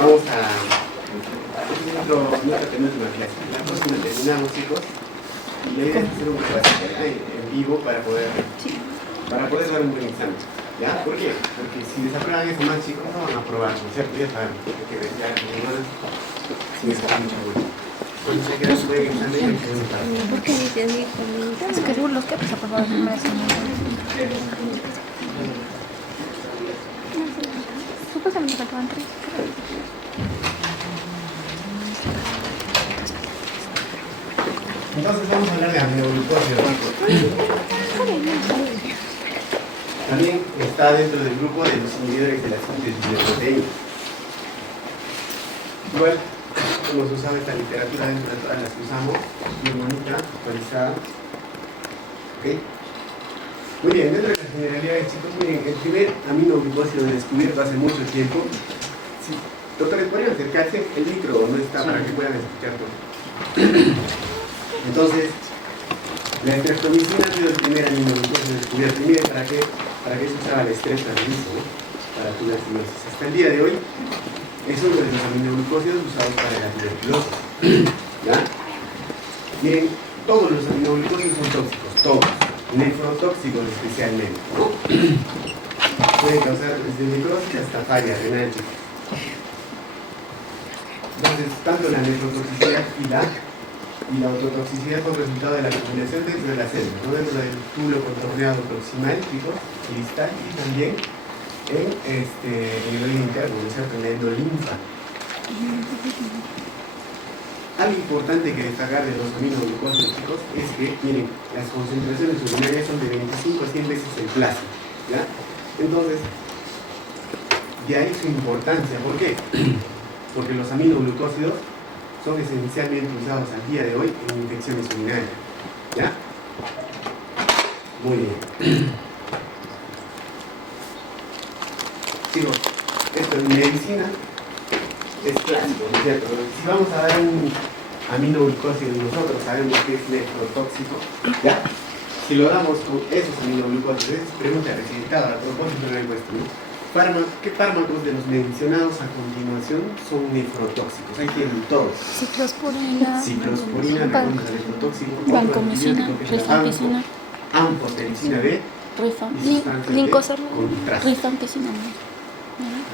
vamos a nuestra penúltima clase. La próxima terminamos, chicos. Y la idea es hacer una clase en vivo para poder dar un buen examen. ¿Ya? ¿Por qué? Porque si desaprueban eso más, chicos, no van a aprobar, ¿no es cierto? Ya saben, hay que ver ya si me sacan mucha vuelta. Entonces hay que dar un buen examen y hay que dar un ¿Por qué dices mi comida? Es que según los que pues aprobado el primer semestre. Supuestamente faltaban 3. Entonces vamos a hablar de aminoglucósidos. También está dentro del grupo de los inhibidores de la síntesis de proteínas. Igual, como se usaba esta literatura dentro de todas las que usamos, muy bonita, actualizada. ¿Ok? Muy bien, dentro de las generalidades, chicos, miren, el primer aminoglucósido descubierto hace mucho tiempo. Sí, doctores, ¿podrían acercarse? El micro no está para que puedan escuchar todo. Entonces, la estreptomicina ha sido el primer aminoglucósido descubierto. Y miren, ¿para qué se usaba el estrés transmiso, ¿no? Para tuberculosis. Hasta el día de hoy, es uno de los aminoglucósidos usados para la tuberculosis. ¿Ya? Miren, todos los aminoglucósidos son tóxicos, todos. Nefrotóxicos especialmente, ¿no? Pueden causar desde necrosis hasta falla renal. Entonces, tanto la nefrotoxicidad y la autotoxicidad son resultado de la acumulación dentro de la célula, ¿no? Dentro del túbulo contorneado proximal, chicos, cristal, y también en el oído interno, ¿no es cierto? En la endolinfa. Algo importante que destacar de los aminoglucósidos, chicos, es que, miren, las concentraciones urinarias son de 25 a 100 veces el plasma, ¿ya? Entonces, de ahí su importancia. ¿Por qué? Porque los aminoglucósidos son esencialmente usados al día de hoy en infecciones urinarias, ¿ya? Muy bien. Chicos, esto en medicina es clásico, ¿no es cierto? Si vamos a dar un aminoglucósido, nosotros sabemos que es nefrotóxico, ¿ya? Si lo damos con esos aminoglucósidos, es pregunta recientada, a propósito de la encuesta, ¿no? ¿Qué fármacos de los mencionados a continuación son nefrotóxicos? Ahí tienen todos. Ciclosporina, nefrotóxico, vancomicina, rifampicina, amfotericina B, lincosarla, contraste. rifampicina.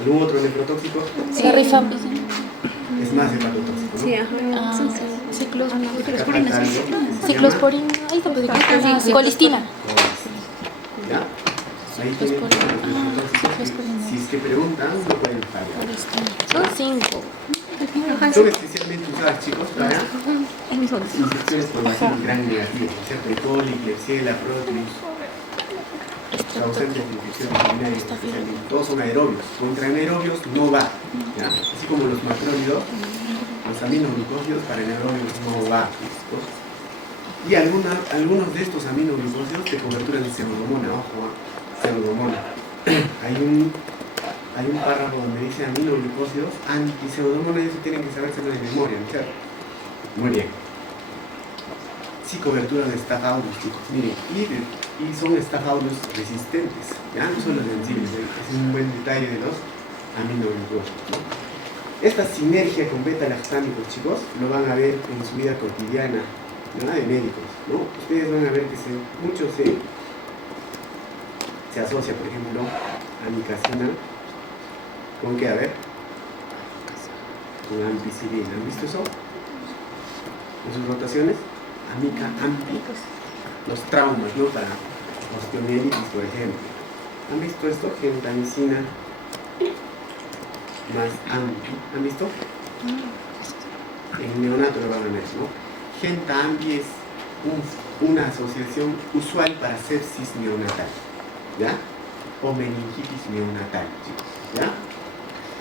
¿Algún otro nefrotóxico? Sí, rifampicina. Es más hepatotóxico, ¿no? Sí, ajá. Ciclosporina. Ciclosporina. Ahí está, pues, colistina. ¿Ya? Ahí tienen los nefrotóxicos que, si es que preguntan, no pueden fallar. Son 5. Son especialmente usadas, chicos, para infecciones por vacío gran negativo, ¿no es cierto? El coli, Klebsiella, Proteus, causantes de infecciones urinarias, especialmente. Todos son aerobios. Contra anaerobios no va, ¿ya? Así como los macrólidos, los aminoglucósidos para anaerobios no va. ¿Listo? Y algunos de estos aminoglucósidos de cobertura de pseudomona, ojo, pseudomona. Hay un párrafo donde dice aminoglucósidos antipseudomona, y eso tienen que sabérselo de memoria, ¿no es cierto? Muy bien. Sí, cobertura de Staphylococcus, chicos. Miren, y son Staphylococcus resistentes, ¿ya? No son los sensibles, ¿eh? Es un buen detalle de los aminoglucósidos, ¿no? Esta sinergia con beta-lactámicos, chicos, lo van a ver en su vida cotidiana, ¿no? De médicos, ¿no? Ustedes van a ver que mucho se asocia, por ejemplo, amicacina. ¿Con qué? A ver. Con ampicilina. ¿Han visto eso? En sus rotaciones. Amica, ampi. Los traumas, ¿no? Para osteomielitis, por ejemplo. ¿Han visto esto? Gentamicina más ampi. ¿Han visto? En neonato lo van a ver, ¿no? Genta-ampi es una asociación usual para sepsis neonatal, ¿ya? O meningitis neonatal, chicos, ¿ya?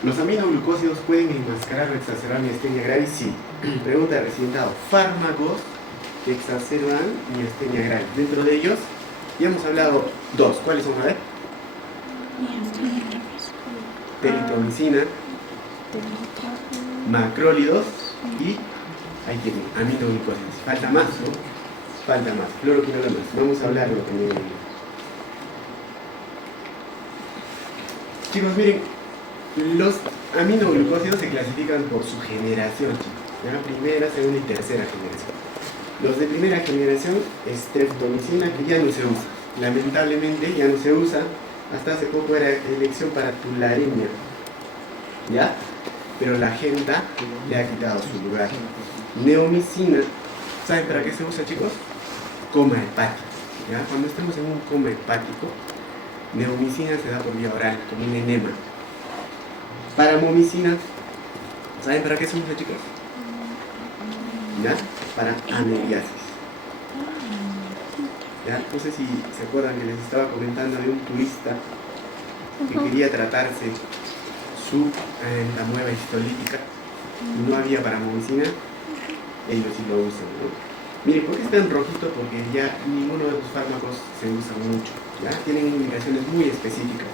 ¿Los aminoglucósidos pueden enmascarar o exacerbar miastenia gravis? Sí. Pregunta de residentado. Fármacos que exacerban miastenia gravis. Dentro de ellos, ya hemos hablado dos. ¿Cuáles son? A ver. Teritromicina, macrólidos y ahí tienen, aminoglucósidos. Falta más, ¿no? Falta más. Fluoroquinolonas. Vamos a hablarlo también. Chicos, miren. Los aminoglucósidos se clasifican por su generación, chicos. ¿Ya? Primera, segunda y tercera generación. Los de primera generación, streptomicina, que ya no se usa. Lamentablemente ya no se usa. Hasta hace poco era elección para tularemia. ¿Ya? Pero la agenda le ha quitado su lugar. Neomicina, ¿saben para qué se usa, chicos? Coma hepático. ¿Ya? Cuando estemos en un coma hepático, neomicina se da por vía oral, como un enema. Paramomicina, ¿saben para qué se usa, chicos? ¿Ya? Para aneliasis. ¿Ya? No sé si se acuerdan que les estaba comentando de un turista que quería tratarse su entamueba histolítica y no había paramomicina, ellos sí lo usan, ¿no? Miren, ¿por qué está en rojito? Porque ya ninguno de los fármacos se usa mucho, ¿ya? Tienen indicaciones muy específicas.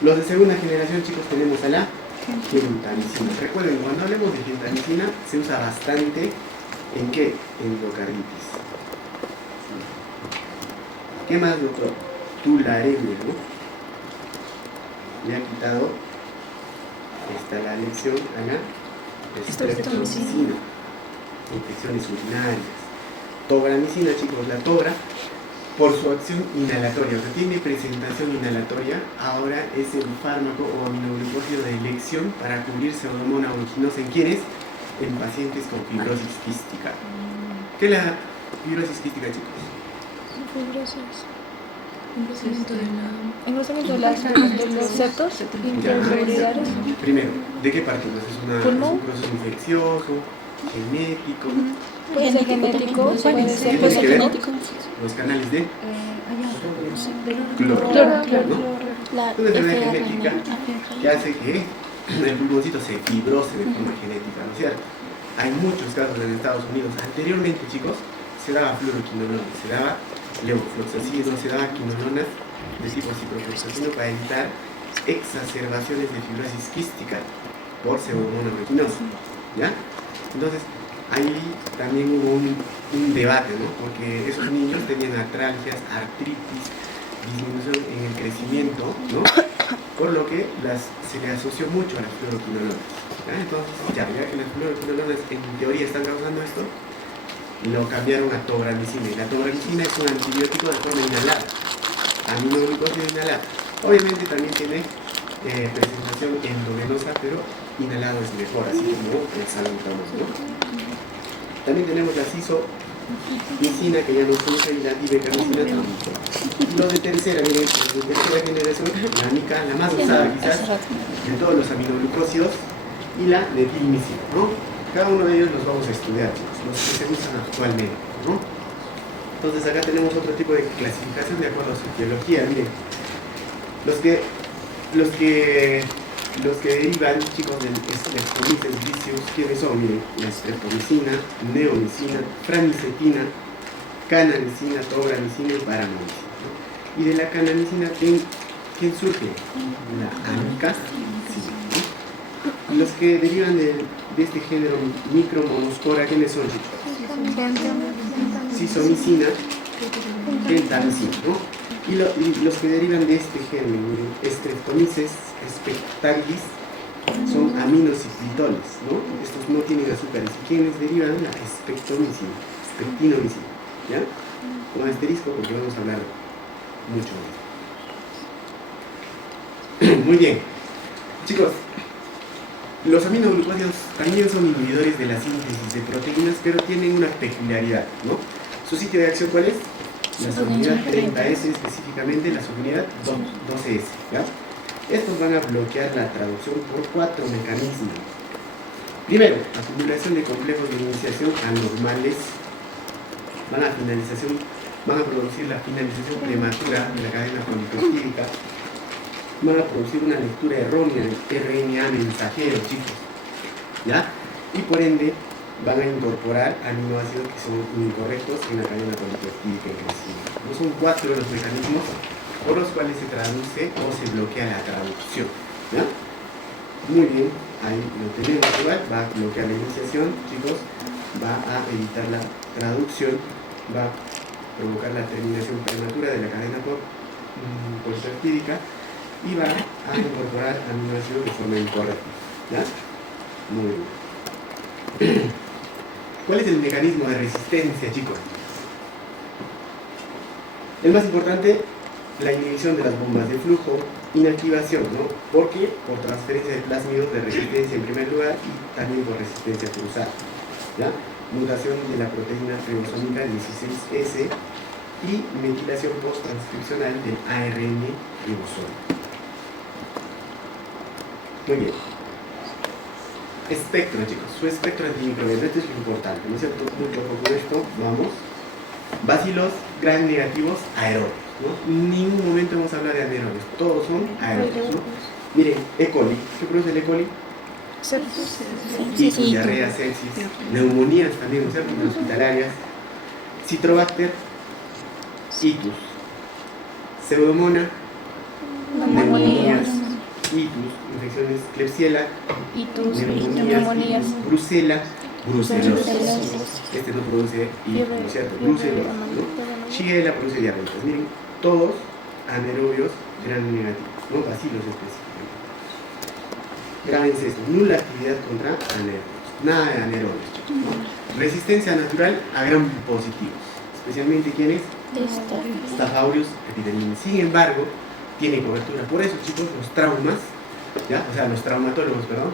Los de segunda generación, chicos, tenemos a la gentamicina. Recuerden, cuando hablemos de gentamicina, se usa bastante ¿en qué? Endocarditis. ¿Qué más, doctor? Tularemia, ¿no? Le ha quitado la lección a la streptomicina. Infecciones urinarias. Tobramicina, chicos, la tobra, por su acción inhalatoria, o sea, tiene presentación inhalatoria, ahora es el fármaco o aminoglucósido de elección para cubrir pseudomonas aeruginosa. ¿En quiénes? En pacientes con fibrosis quística. ¿Qué es la fibrosis quística, chicos? Engrosamiento de los septos intermediarios. Primero, ¿de qué parte? ¿Es un proceso infeccioso, genético? Puede ser genético, puede ser ¿Qué tiene que ver? genético. Los canales de Cloro, cloro, cloro. ¿no? Una enfermedad genética que hace que el pulmoncito se fibrose de forma genética, ¿no es cierto? Hay muchos casos en Estados Unidos. Anteriormente, chicos, se daba fluoroquinolona, se daba levofloxacino, se daba quinolona de tipo ciprofloxacino para evitar exacerbaciones de fibrosis quística por pseudomonas aeruginosa, ¿ya? Entonces, ahí también hubo un debate, ¿no? Porque esos niños tenían artralgias, artritis, disminución en el crecimiento, ¿no? Por lo que se le asoció mucho a las fluoroquinolonas, ¿ya? Entonces, ya que las fluoroquinolonas en teoría están causando esto, lo cambiaron a tobramicina. Y la tobramicina es un antibiótico de forma inhalada, aminoglucósido inhalado. Obviamente también tiene presentación endovenosa, pero inhalado es mejor, así como el salbutamol, ¿no? También tenemos la cisomicina, que ya no se usa, y la dibecarnicina tampoco. Lo de tercera, miren, los de tercera generación, la mica, la más usada quizás de todos los aminoglucósidos, y la metilmicina, ¿no? Cada uno de ellos los vamos a estudiar, chicos, los que se usan actualmente, ¿no? Entonces acá tenemos otro tipo de clasificación de acuerdo a su etiología. Miren, los que derivan, chicos, del Streptomyces vicius, ¿quiénes son? Miren, la streptomicina, neomicina, franicetina, canamicina, tobramicina y paramomicina, ¿no? Y de la canamicina, ¿quién surge? La amikacina, ¿no? Y los que derivan de este género micromonospora, ¿quiénes son, chicos? Cisomicina, gentamicina, ¿no? Y los que derivan de este género, Streptomyces spectalis, son aminociclitoles, ¿no? Estos no tienen azúcares. ¿Y quiénes derivan? La spectomicina, spectinomicina, ¿ya? Con asterisco porque vamos a hablar mucho de esto. Muy bien. Chicos, los aminoglucósidos también son inhibidores de la síntesis de proteínas, pero tienen una peculiaridad, ¿no? ¿Su sitio de acción cuál es? La subunidad 30S, específicamente la subunidad 12S, ¿ya? Estos van a bloquear la traducción por 4 mecanismos. Primero, acumulación de complejos de iniciación anormales. Van a producir la finalización prematura de la cadena polipeptídica. Van a producir una lectura errónea del RNA mensajero, chicos, ¿ya? Y por ende van a incorporar aminoácidos que son incorrectos en la cadena polipeptídica en crecimiento. No son 4 los mecanismos por los cuales se traduce o se bloquea la traducción, ¿ya? Muy bien, ahí lo tenemos igual. Va a bloquear la iniciación, chicos, va a evitar la traducción, va a provocar la terminación prematura de la cadena polipeptídica y va a incorporar aminoácidos de forma incorrecta. ¿Ya? Muy bien. ¿Cuál es el mecanismo de resistencia, chicos? El más importante, la inhibición de las bombas de flujo, inactivación, ¿no? ¿Por qué? Por transferencia de plásmidos de resistencia en primer lugar y también por resistencia cruzada. ¿Ya? Mutación de la proteína ribosómica 16S y metilación post-transcripcional del ARN ribosómico. Muy bien. Espectro, chicos. Su espectro antimicrobiano. Esto es lo importante, ¿no es cierto? Mucho ojo con esto. Vamos. Bacilos gram negativos aerobios, ¿no? En ningún momento hemos hablado de anaerobios. Todos son aerobios, ¿no? Miren, E. coli. ¿Qué produce el E. coli? Ictus, diarrea, sepsis, neumonías también, ¿no es cierto? Hospitalarias. Citrobacter, ictus. Pseudomonas, neumonías. Itus, infecciones Klebsiella, neumonías, Brucella, brucelosis. Este no produce itus, ¿no es cierto? Brucelosis, ¿no? Shigella produce diabetes. Miren, todos anaerobios gram negativos, no bacilos específicamente. Grábense esto, nula actividad contra anaerobios, nada de anaerobios, chicos, ¿no? Resistencia natural a gram positivos, especialmente ¿quiénes? Staphylococcus epidemiolum. Sin embargo, tiene cobertura. Por eso, chicos, los traumas, ¿ya? O sea, los traumatólogos, perdón,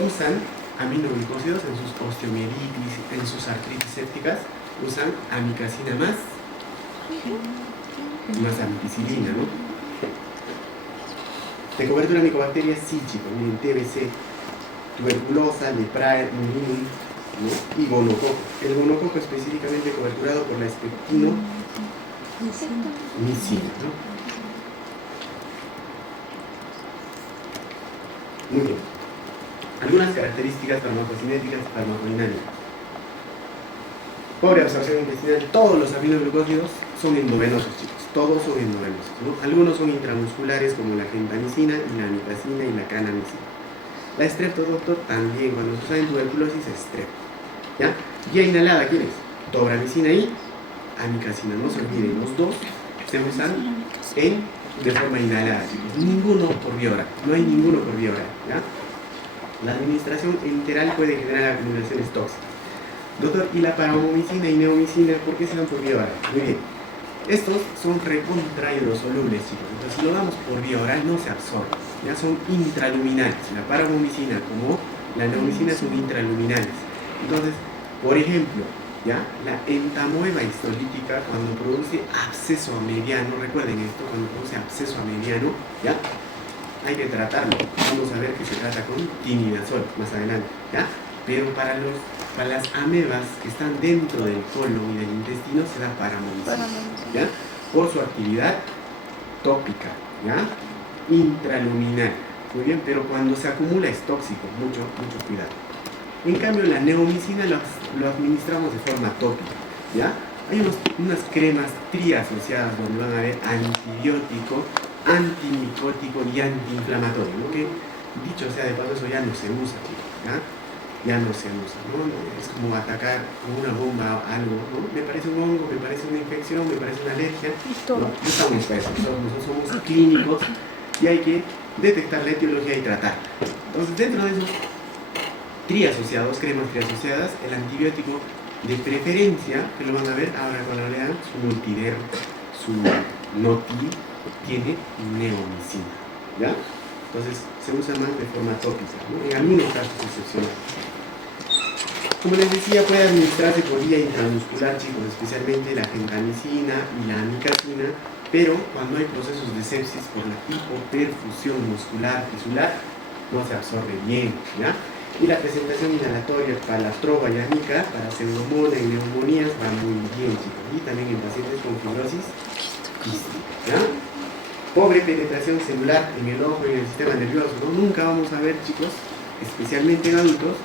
usan aminoglicósidos en sus osteomielitis, en sus artritis sépticas, usan amicacina más ampicilina, ¿no? De cobertura micobacterias, sí, chicos, miren, TBC, tuberculosa, lepra, ¿no? Y gonococo. El gonococo específicamente coberturado por la streptomiacina, ¿no? Muy bien. Algunas características farmacocinéticas farmacodinámicas. Pobre absorción intestinal. Todos los aminoglucósidos son endovenosos, chicos. Todos son endovenosos, ¿no? Algunos son intramusculares como la gentamicina y la amicacina y la canamicina. La streptodoctor también, cuando se usa en tuberculosis, es strepto. ¿Ya? Guía inhalada, ¿quién es? Tobramicina y amicacina. No se olviden, los dos se usan de forma inhalada, chicos. Ninguno por vía oral. No hay ninguno por vía oral, ¿ya? La administración enteral puede generar acumulaciones tóxicas. Doctor, ¿y la paromomicina y neomicina por qué se dan por vía oral? Muy bien. Estos son recontra hidrosolubles, chicos. Entonces, si lo damos por vía oral, no se absorben. Ya son intraluminales. La paromomicina como la neomicina son intraluminales. Entonces, por ejemplo, ¿ya? La entamoeba histolítica, cuando produce absceso mediano, recuerden esto, cuando produce absceso mediano, ¿ya? Hay que tratarlo. Vamos a ver que se trata con tinidazol más adelante, ¿ya? Pero para las amebas que están dentro del colon y del intestino se da paromomicina, ¿ya? Por su actividad tópica, ¿ya? Intraluminal. Muy bien, pero cuando se acumula es tóxico, mucho cuidado. En cambio, la neomicina lo administramos de forma tópica, ¿ya? Hay unas cremas triasociadas donde van a haber antibiótico, antimicótico y antiinflamatorio, ¿no? Que, dicho sea de paso, eso ya no se usa, chicos, ¿ya? Ya no se usa, ¿no? Es como atacar con una bomba algo, ¿no? Me parece un hongo, me parece una infección, me parece una alergia. No estamos para eso, nosotros somos clínicos y hay que detectar la etiología y tratar. Entonces, dentro de esos triasociados, cremas triasociadas, el antibiótico de preferencia, que lo van a ver ahora cuando lo lean, su multiver, su noti, tiene neomicina, ¿ya? Entonces se usa más de forma tópica, ¿no? En algunos casos excepcionales. Como les decía, puede administrarse por vía intramuscular, chicos, especialmente la gentamicina y la amicacina, pero cuando hay procesos de sepsis por la hipoperfusión muscular tisular, no se absorbe bien, ¿ya? Y la presentación inhalatoria para la trova y amica, para pseudomonas y neumonías, va muy bien, chicos. Y también en pacientes con fibrosis quística, ¿ya? Pobre penetración celular en el ojo y en el sistema nervioso, ¿no? Nunca vamos a ver, chicos, especialmente en adultos,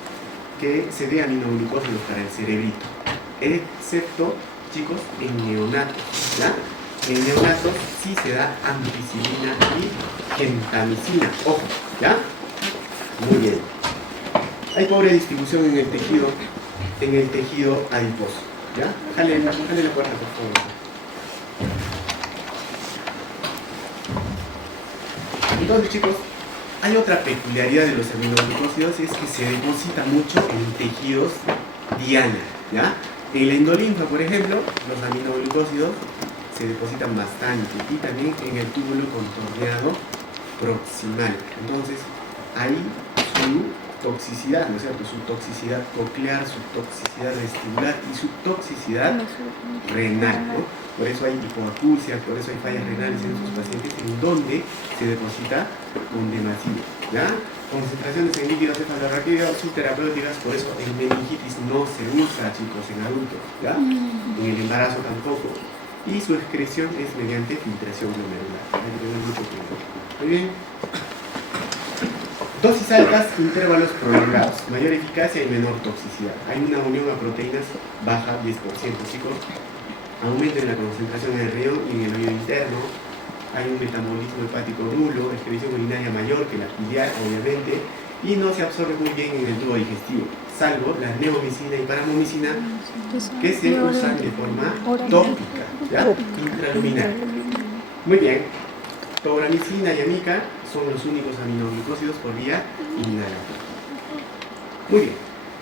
que se dé aminoglucósidos para el cerebrito, excepto, chicos, en neonatos, ¿ya? En neonatos sí se da ampicilina y gentamicina, ojo, ¿ya? Muy bien. Hay pobre distribución en el tejido adiposo, ¿ya? Jale la puerta, por favor. Entonces, chicos, hay otra peculiaridad de los aminoglucósidos, es que se deposita mucho en tejidos diana, ¿ya? En la endolinfa, por ejemplo, los aminoglucósidos se depositan bastante, y también en el túbulo contorneado proximal. Entonces, ahí su toxicidad, ¿no es cierto? Su toxicidad coclear, su toxicidad vestibular y su toxicidad renal, ¿no? Por eso hay hipoacusia, por eso hay fallas renales en sus pacientes en donde se deposita con demasía, ¿ya? Concentraciones en líquidos cefalorraquídeos subterapéuticas, por eso en meningitis no se usa, chicos, en adultos, ¿ya? En el embarazo tampoco. Y su excreción es mediante filtración glomerular. Hay que tener mucho cuidado. Muy bien. Dosis altas, intervalos prolongados, mayor eficacia y menor toxicidad. Hay una unión a proteínas baja, 10%, chicos. Aumento en la concentración en el riñón y en el oído interno. Hay un metabolismo hepático nulo, excreción urinaria mayor que la biliar, obviamente, y no se absorbe muy bien en el tubo digestivo, salvo la neomicina y paramomicina, que se usan de forma tópica, ¿ya? Intraluminal. Muy bien. Tobramicina y amica son los únicos aminoglucósidos por vía inhalatoria. Muy bien.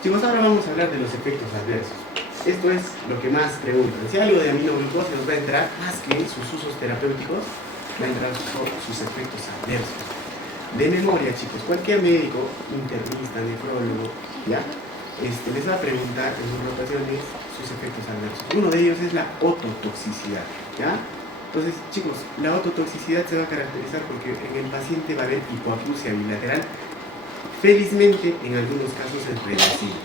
Chicos, ahora vamos a hablar de los efectos adversos. Esto es lo que más preguntan. Si algo de aminoglucósidos va a entrar, más que sus usos terapéuticos, va a entrar sus efectos adversos. De memoria, chicos, cualquier médico, internista, nefrólogo, ¿ya? Les va a preguntar en sus rotaciones sus efectos adversos. Uno de ellos es la ototoxicidad, ¿ya? Entonces, chicos, la ototoxicidad se va a caracterizar porque en el paciente va a haber hipoacusia bilateral. Felizmente, en algunos casos es reversible,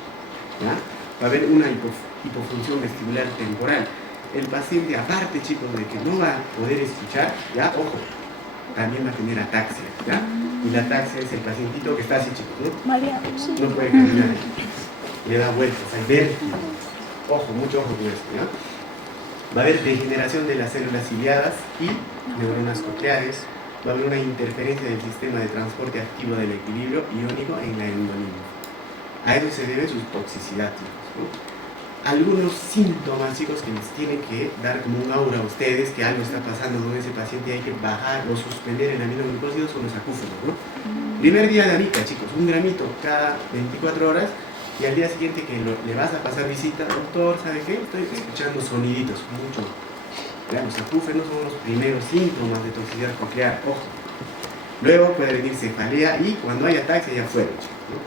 ¿ya? Va a haber una hipofunción vestibular temporal. El paciente, aparte, chicos, de que no va a poder escuchar, ¿ya? Ojo, también va a tener ataxia, ¿ya? Y la ataxia es el pacientito que está así, chicos, ¿no? No puede caminar, le da vueltas, hay vértigo. Ojo, mucho ojo con esto, ¿ya? Va a haber degeneración de las células ciliadas y neuronas cocleares. Va a haber una interferencia del sistema de transporte activo del equilibrio iónico en la endolinfa. A eso se debe su toxicidad, chicos, ¿no? Algunos síntomas, chicos, que les tienen que dar como un aura a ustedes que algo está pasando con ese paciente y hay que bajar o suspender el aminoglucósido son los acúfenos, ¿no? Primer día de amica, chicos, 1 gramito cada 24 horas. Y al día siguiente que le vas a pasar visita, doctor, ¿sabe qué? Estoy escuchando soniditos, mucho. ¿Ya? Los acúfenos son los primeros síntomas de toxicidad coclear, ojo. Luego puede venir cefalea y cuando hay ataxia ya fueron, ¿no?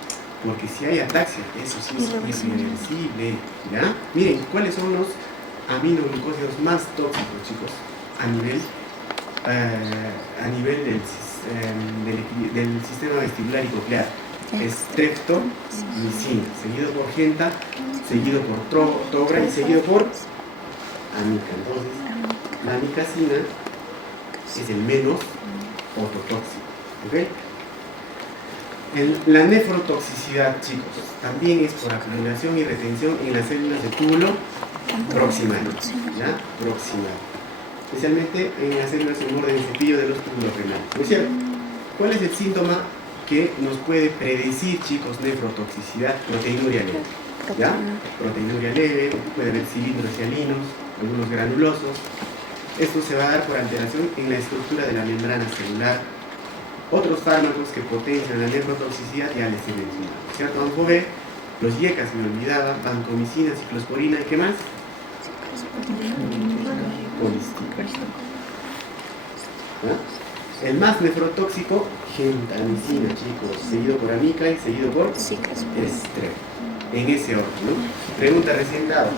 Porque si hay ataxia, eso sí es irreversible, ¿ya? Miren, ¿cuáles son los aminoglucósidos más tóxicos, chicos? A nivel del sistema vestibular y coclear. Streptomicina, seguido por genta, seguido por tobra y seguido por amica. Entonces, la amicacina es el menos ototóxico, ¿ok? La nefrotoxicidad, chicos, también es por acumulación y retención en las células del túbulo proximal, ¿ya? Proximal. Especialmente en las células en borde del cepillo de los túbulos renales, ¿no es cierto? ¿Cuál es el síntoma que nos puede predecir, chicos, nefrotoxicidad? Proteinuria leve, ¿ya? Proteinuria leve, puede haber cilindros hialinos, algunos granulosos. Esto se va a dar por alteración en la estructura de la membrana celular. Otros fármacos que potencian la nefrotoxicidad ya les he mencionado, ¿cierto? Vamos a ver los YECAS, me olvidaba, vancomicina, ciclosporina, ¿y qué más? Colistina. ¿Ah? El más nefrotóxico, gentamicina, chicos, seguido por amica y seguido por estrep. En ese orden, ¿no? Pregunta recién dada.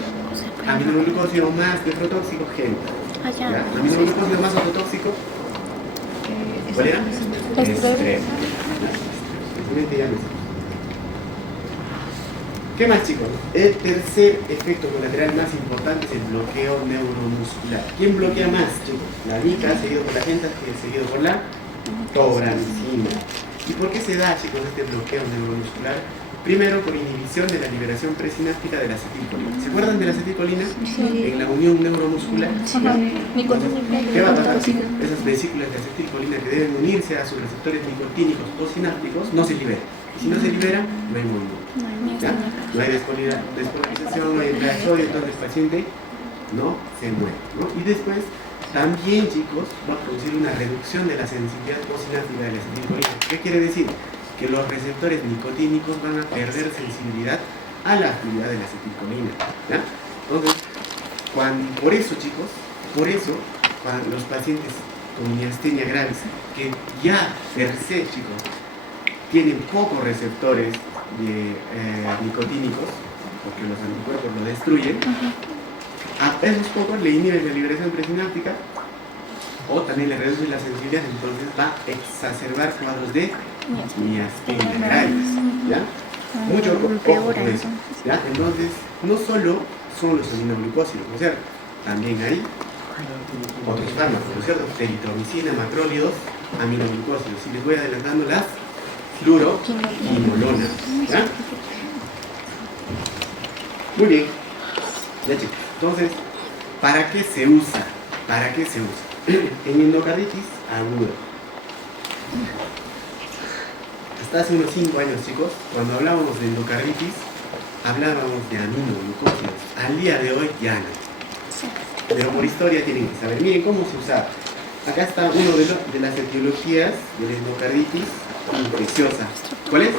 Aminoglucósido más nefrotóxico, genta. ¿Ya? Aminoglucósido más ototóxico, ¿cuál era? Estrep. Ya no sé. ¿Qué más, chicos? El tercer efecto colateral más importante es el bloqueo neuromuscular. ¿Quién bloquea más, chicos? La amica, seguido por la genta, seguido por la tobramicina. ¿Y por qué se da, chicos, este bloqueo neuromuscular? Primero, por inhibición de la liberación presináptica de la acetilcolina. ¿Se acuerdan de la acetilcolina? Sí. En la unión neuromuscular. Sí. ¿Qué va a pasar, chicos? Esas vesículas de acetilcolina que deben unirse a sus receptores nicotínicos o sinápticos no se liberan. Y si no se libera, no hay movimiento. ¿Ya? No hay despolarización, no hay entrada de sodio, entonces el paciente no se muere, ¿no? Y después también, chicos, va a producir una reducción de la sensibilidad posináptica de la acetilcolina. ¿Qué quiere decir? Que los receptores nicotínicos van a perder sensibilidad a la actividad de la acetilcolina, ¿ya? Entonces, por eso, chicos, cuando los pacientes con miastenia gravis, que ya per se, chicos, tienen pocos receptores nicotínicos, porque los anticuerpos lo destruyen, a esos pocos le inhiben la liberación presináptica o también le reducen la sensibilidad, entonces va a exacerbar cuadros de miastenia gravis, ¿ya? Mucho ojo con eso, ¿ya? Entonces, no solo son los aminoglucósidos, ¿no es cierto? También hay otros fármacos, ¿no es cierto? Eritromicina, macrólidos, aminoglucósidos. Y les voy adelantando las fluoroquinolonas, ¿ya? Muy bien, ya chicos. Entonces, ¿para qué se usa? ¿Para qué se usa? En endocarditis aguda. Hasta hace unos 5 años, chicos, cuando hablábamos de endocarditis, hablábamos de aminoglucósidos. Al día de hoy ya no. Pero por historia tienen que saber. Miren cómo se usaba. Acá está uno de las etiologías de la endocarditis infecciosa. ¿Cuál es?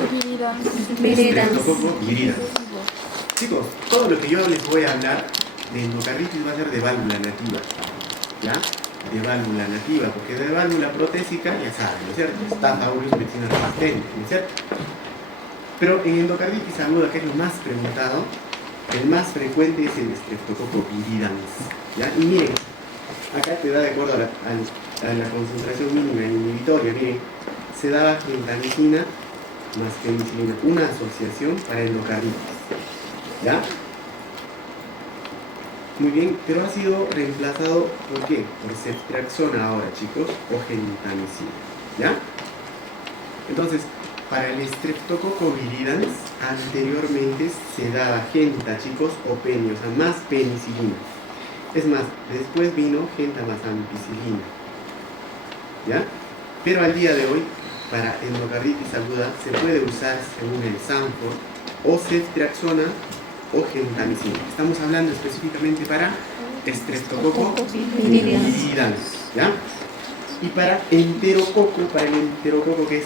Streptococcus viridans. Chicos, todo lo que yo les voy a hablar de endocarditis va a ser de válvula nativa, ¿ya? De válvula nativa, porque de válvula protésica, ya saben, ¿no es cierto? Staph aureus medicina resistente, ¿no es cierto? Pero en endocarditis aguda, que es lo más preguntado, el más frecuente es el Streptococcus viridans, ¿ya? Y miren, acá te da de acuerdo a la concentración mínima inhibitoria, miren, se daba gentamicina más penicilina, una asociación para endocarditis, ¿ya? Muy bien, pero ha sido reemplazado, ¿por qué? Por ceftriaxona ahora, chicos, o gentamicina, ¿ya? Entonces, para el Streptococcus viridans, anteriormente se daba genta, chicos, o peni, o sea, más penicilina. Es más, después vino genta más ampicilina, ¿ya? Pero al día de hoy, para endocarditis aguda, se puede usar según el Sanford, o ceftriaxona o gentamicina. Estamos hablando específicamente para Streptococcus viridans, ¿ya? Y para el enterococo que es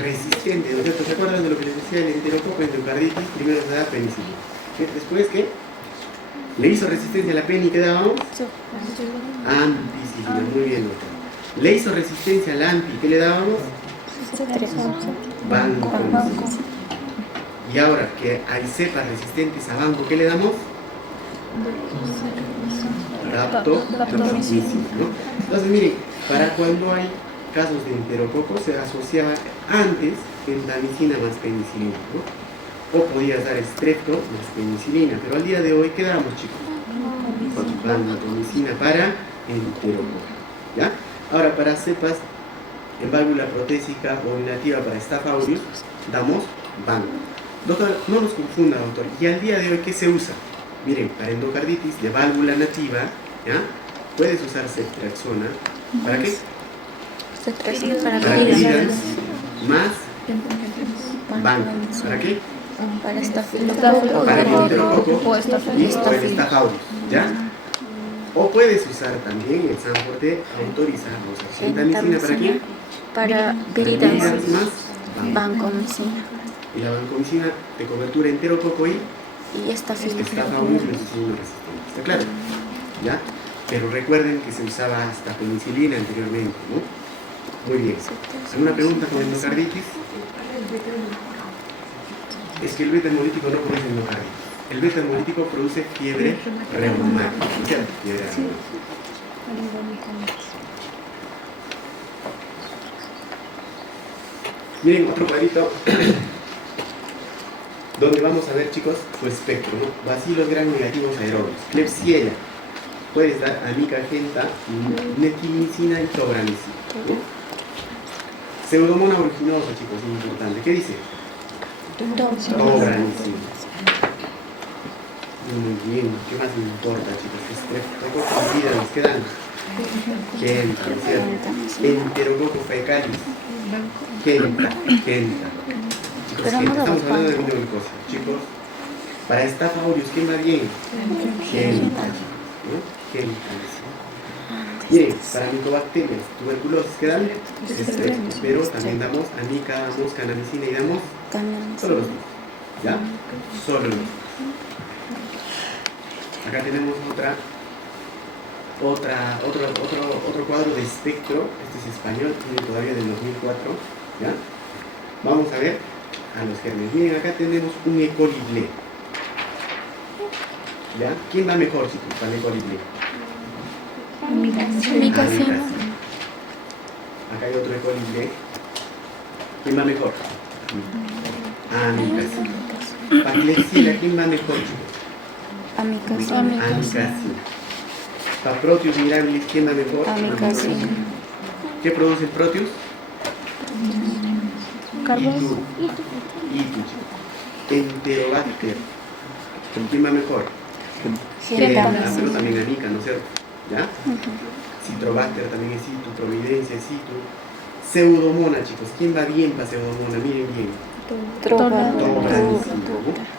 resistente, ¿no es cierto? ¿Se acuerdan de lo que les decía el enterococo en endocarditis? Primero se da penicilina. Después, ¿qué? Le hizo resistencia a la peni, ¿qué dábamos? Ampicilina, muy bien, doctor. Le hizo resistencia a la ampi, ¿qué le dábamos? Vancomicina. Y ahora que hay cepas resistentes a banco, ¿qué le damos? Daptomicina, ¿no? Entonces, miren, para cuando hay casos de enterococo se asociaba antes gentamicina más penicilina, ¿no? O podías dar strepto más penicilina, pero al día de hoy, ¿qué damos, chicos? Vancomicina para enterococo, ¿ya? Ahora, para cepas en válvula protésica o nativa para Staph aureus, damos banco. Doctor, no nos confunda, doctor. ¿Y al día de hoy qué se usa? Miren, para endocarditis de válvula nativa, ¿ya? Puedes usar ceftriaxona. ¿Para qué? Para Para viridans más banco. ¿Para qué? Para Para el enterococo y para el Staph aureus, ¿ya? O puedes usar también el Sanford de autoriza, o sea, gentamicina, ¿para qué? Para Viridans viridans, más vancomicina. Y la vancomicina de cobertura enterococo y Staph Staph aureus medicina resistente. ¿Está claro? ¿Ya? Pero recuerden que se usaba hasta penicilina anteriormente, ¿no? Muy bien. ¿Alguna pregunta con endocarditis? Es que el beta hemolítico no produce endocarditis. El beta hemolítico produce fiebre reumática. ¿Cierto? Fiebre reumática. Miren otro cuadrito donde vamos a ver, chicos, su espectro, ¿no? Bacilos gram negativos aerobios, Klebsiella, puedes dar amicagenta, netimicina y tobramicina, ¿no? Pseudomonas aeruginosa, chicos, es importante. ¿Qué dice? Tobramicina. Muy bien, ¿qué más me importa, chicos? Streptococcus viridans, ¿qué dan? Genta, ¿cierto? Enterococcus fecalis, genta. Chicos, estamos hablando de aminoglucosa, chicos. Para Staph aureus, ¿quién va bien? Genta, ¿no? Genta. Miren, para micobacterias, tuberculosis, ¿qué dan? Estrepto. Pero también damos amica, damos canamicina y damos solo los mismos. ¿Ya? Solo los mismos. Acá tenemos otro cuadro de espectro. Este es español, tiene todavía del 2004. ¿Ya? Vamos a ver a los gérmenes. Miren, acá tenemos un E. coli ble. ¿Ya? ¿Quién va mejor, chicos, para el E. coli ble? Amicacina. Acá hay otro E. coli ble. ¿Quién va mejor? Amicacina. Para Klebsiella, ¿quién va mejor, chicos? Amicacina. Amicacina. Para Proteus mirabilis, ¿quién va mejor? Amicacina. ¿Qué produce el Proteus? Carbono. Itu, chicos. Enterobacter. ¿Quién va mejor? Genta. Pero también amica, ¿no es cierto? ¿Ya? Citrobacter también es Itu, Providencia es Itu. Pseudomonas, chicos. ¿Quién va bien para Pseudomonas? Miren bien. Tobra.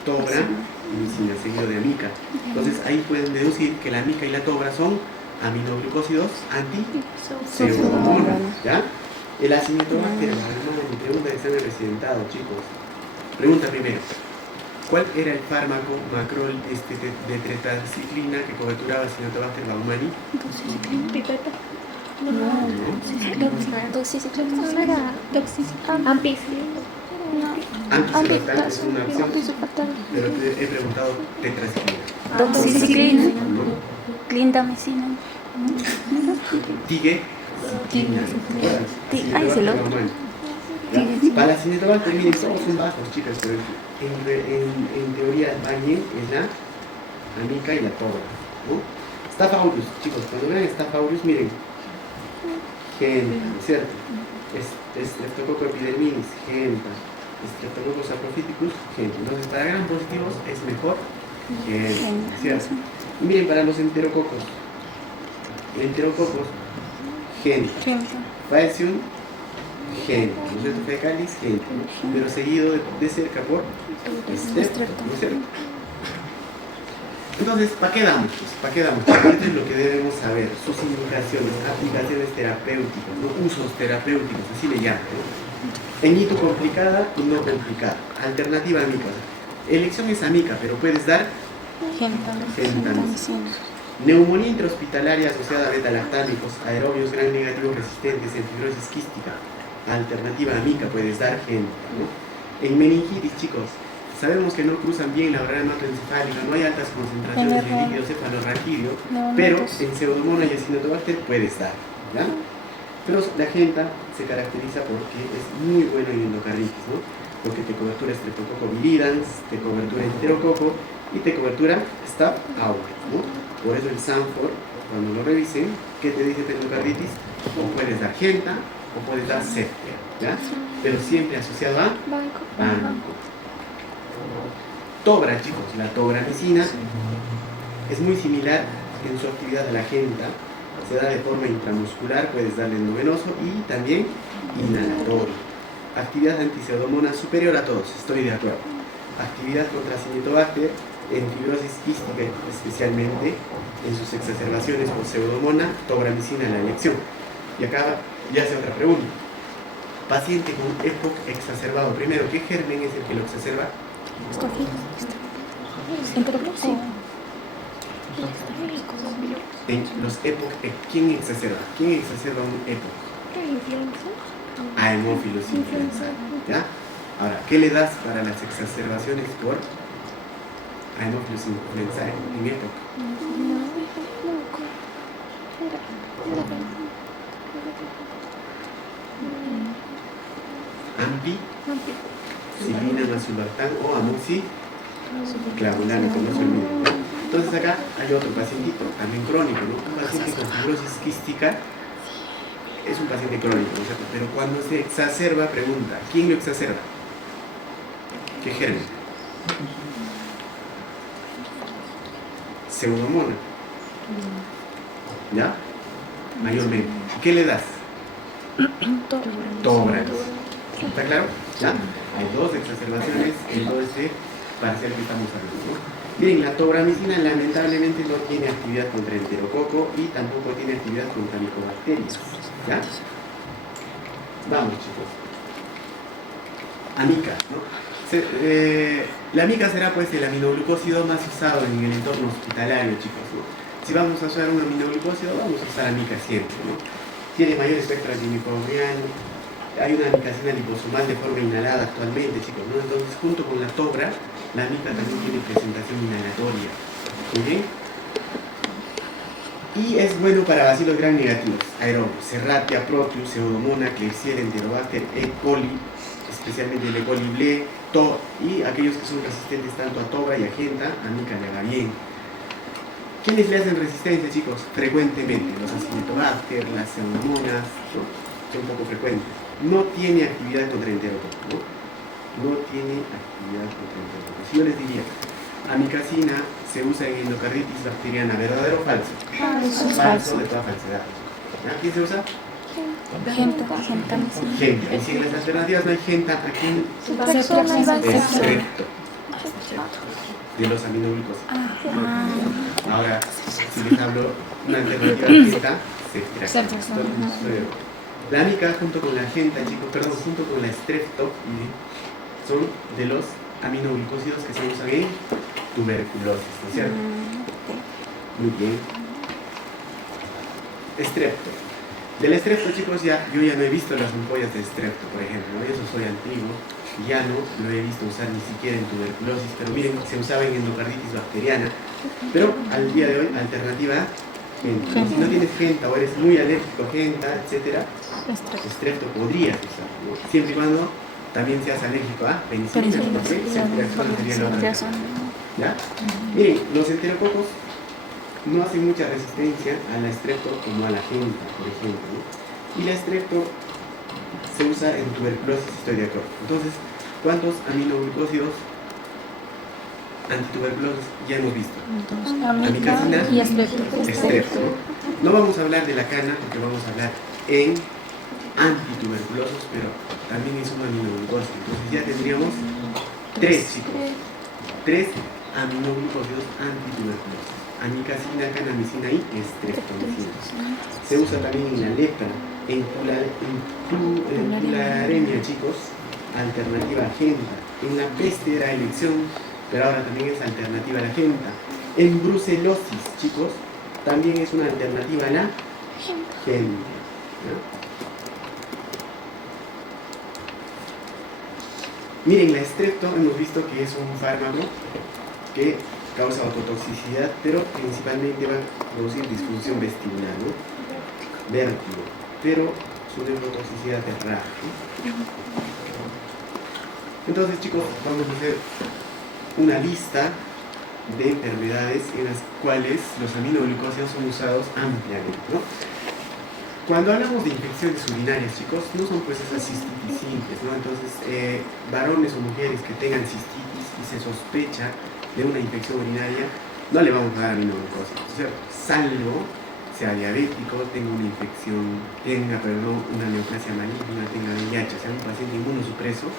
Tobra y micina, seguido de amica. Entonces ahí pueden deducir que la amica y la tobra son aminoglucósidos anti-pseudomonas. ¿Ya? El acinetobacter, mi pregunta de examen residentado, chicos. Pregunta primero. ¿Cuál era el fármaco macrol de tetraciclina que coberturaba Acinetobacter baumannii? Pipeta. Antisurfactante es una opción, pero te he preguntado tetraciclina. Doxiciclina. ¿No? Clindamicina. Tigue. Ay, se lo. Para la Acinetobacter, miren, todos son bajos, chicas, pero en teoría va bien es la amica y la tobra, ¿no? Staph aureus, chicos, cuando vean Staph aureus, miren, genta, ¿cierto? Streptococcus epidermidis, genta. Streptococcus saprophyticus, genta. Entonces, para gram positivos es mejor genta, ¿cierto? Y miren, para los enterococos, genta. Faecium, genta. ¿No es cierto? Fecalis, genta. Pero seguido de cerca por Strepto, ¿no es cierto? Entonces, ¿para qué damos? ¿Para qué damos? Esto es lo que debemos saber, sus indicaciones, aplicaciones terapéuticas, ¿no? Usos terapéuticos, así le llaman, ¿no? En hito complicada y no complicada. Alternativa amica. Elección es amica, pero puedes dar gentamicina. Neumonía intrahospitalaria asociada a beta-lactámicos, aerobios gram negativos resistentes en fibrosis quística. Alternativa amica, puedes dar genta, ¿no? En meningitis, chicos, sabemos que no cruzan bien la barrera hematoencefálica, no hay altas concentraciones de líquido cefalorraquídeo, pero en Pseudomonas y Acinetobacter puedes dar, ¿ya? Pero la genta se caracteriza porque es muy buena en endocarditis, ¿no? Porque te cobertura Streptococcus viridans, te cobertura enterococo y te cobertura Staph aureus, ¿no? Por eso el Sanford, cuando lo revisen, ¿qué te dice de endocarditis? O puedes dar genta o puedes dar septia, ¿ya? Pero siempre asociado a banco. Tobra, chicos, la tobramicina es muy similar en su actividad a la genta, se da de forma intramuscular, puedes darle endovenoso y también inhalatorio. Actividad antipseudomonas superior a todos, estoy de acuerdo. Actividad contra Acinetobacter en fibrosis quística, especialmente en sus exacerbaciones por pseudomona, tobramicina la elección. Y acá ya hace otra pregunta. Paciente con EPOC exacerbado, primero, ¿qué germen es el que lo exacerba? En los EPOC, ¿quién exacerba? ¿Quién exacerba un EPOC? A hemófilos influenzae, ¿ya? Ahora, ¿qué le das para las exacerbaciones por hemófilos influenzae en EPOC? Ampicilina masulactam o amoxiclavulana, que no se olviden, ¿no? Entonces acá hay otro pacientito, también crónico, ¿no? Un paciente con fibrosis quística es un paciente crónico, ¿no es cierto? Pero cuando se exacerba, pregunta, ¿quién lo exacerba? ¿Qué germen? Pseudomona. ¿Ya? Mayormente. ¿Qué le das? Tobra. ¿Está claro? ¿Ya? Hay dos exacerbaciones en todo este parcial que estamos hablando, ¿no? Miren, la tobramicina lamentablemente no tiene actividad contra el enterococo y tampoco tiene actividad contra micobacterias. ¿Ya? Vamos, chicos. Amica, ¿no? La amica será pues el aminoglucósido más usado en el entorno hospitalario, chicos, ¿no? Si vamos a usar un aminoglucósido, vamos a usar amica siempre, ¿no? Tiene mayor espectro antimicrobiano, hay una amicacina liposomal de forma inhalada actualmente, chicos, ¿no? Entonces, junto con la tobra, la amica también tiene presentación inhalatoria. ¿Muy bien? Y es bueno para bacilos gram negativos, aerobios, Serratia, Proteus, Pseudomonas, Klebsiella, Enterobacter, E. coli, especialmente el E. coli ble, y aquellos que son resistentes tanto a tobra y a genta, amica le haga bien. ¿Quiénes le hacen resistencia, chicos? Frecuentemente, los Acinetobacter, las Pseudomonas, ¿no? Son poco frecuentes. No tiene actividad contra el enterococo, ¿no? No tiene actividad contra el enterococo. Si yo les diría, amicacina se usa en endocarditis bacteriana, ¿verdadero o falso? Falso de toda falsedad. ¿Ya? ¿Quién se usa? Gentamicina. Genta. Y si en las alternativas no hay genta, ¿a quién? Estrepto. De los aminoglucósidos. Ahora, si les hablo una alternativa a genta, la amica junto con la genta, chicos, perdón, junto con la estrepto, son de los aminoglucósidos que se usan en tuberculosis, ¿no es cierto? Muy bien. Estrepto. Del estrepto, chicos, yo ya no he visto las ampollas de estrepto, por ejemplo, ¿no? Eso soy antiguo, ya no lo he visto usar ni siquiera en tuberculosis, pero miren, se usaba en endocarditis bacteriana, pero al día de hoy, alternativa, genta. Si no tienes genta o eres muy alérgico a genta, etcétera, estrepto podrías usar, ¿no? Siempre y cuando también seas alérgico a penicilina, porque siempre sería la otra. ¿Ya? Miren, los enterococos no hacen mucha resistencia a la estrepto como a la genta, por ejemplo, ¿no? Y la estrepto se usa en tuberculosis, estoy de acuerdo. Entonces, ¿cuántos aminoglucósidos antituberculosos ya hemos visto? Amicacina y estrepto. Estrepto. No vamos a hablar de la cana porque vamos a hablar en antituberculosos, pero también es un aminoglucósido. Entonces ya tendríamos tres, chicos. Tres aminoglucósidos antituberculosos. Amicacina, canamicina y estreptomicina. Se usa también en la lepra, en tularemia, chicos, alternativa a genta. En la peste era elección, pero ahora también es alternativa a la genta. En brucelosis, chicos, también es una alternativa a la genta, ¿no? Miren, la estrepto hemos visto que es un fármaco que causa ototoxicidad, pero principalmente va a producir disfunción vestibular, ¿no? Vértigo, pero su neurotoxicidad es rara, ¿no? Entonces, chicos, vamos a hacer una lista de enfermedades en las cuales los aminoglucósidos son usados ampliamente, ¿no? Cuando hablamos de infecciones urinarias, chicos, no son pues esas cistitis simples, ¿no? Entonces, varones o mujeres que tengan cistitis y se sospecha de una infección urinaria, no le vamos a dar aminoglucósidos, ¿cierto? Salvo sea diabético, tenga una infección, una neoplasia maligna, tenga VIH, sea un paciente inmunosupreso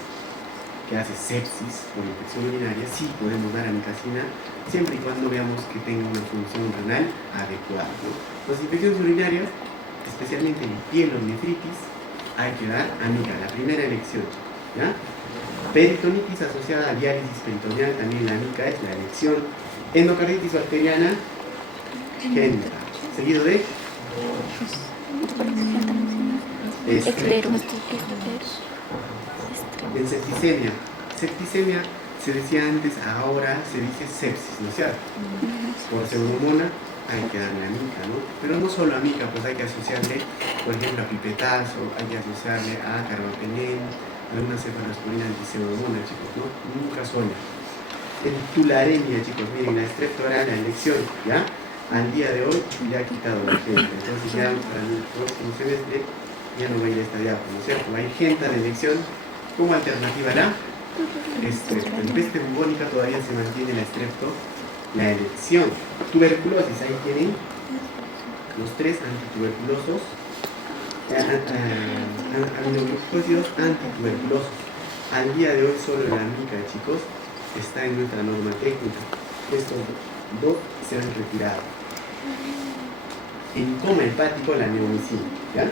que hace sepsis por infección urinaria, sí podemos dar amicacina siempre y cuando veamos que tenga una función renal adecuada, ¿no? Las infecciones urinarias, especialmente en pielonefritis, hay que dar amica, la primera elección, ¿ya? Peritonitis asociada a diálisis peritoneal, también la amica es la elección. Endocarditis bacteriana, genta, seguido de estrepto. En septicemia. Septicemia se decía antes, ahora se dice sepsis, ¿no es cierto? Por pseudomonas hay que darle amica, ¿no? Pero no solo amica, pues hay que asociarle, por ejemplo, a pipetazo, hay que asociarle a carbapenem, alguna cefalosporina antipseudomonas, chicos, ¿no? Nunca sola. En tularemia, chicos, miren, la estrepto era la elección, ¿ya? Al día de hoy ya ha quitado la genta, entonces ya para el próximo semestre ya no va a ir a esta diapo, ¿no es cierto? Hay genta de elección como alternativa a la estrepto. En peste bubónica todavía se mantiene la estrepto, la elección. Tuberculosis, ahí tienen los tres antituberculosos, aminoglucósidos antituberculosos. Al día de hoy solo la amica, chicos, está en nuestra norma técnica. estos dos se han retirado. En coma hepático, la neomicina, ¿ya?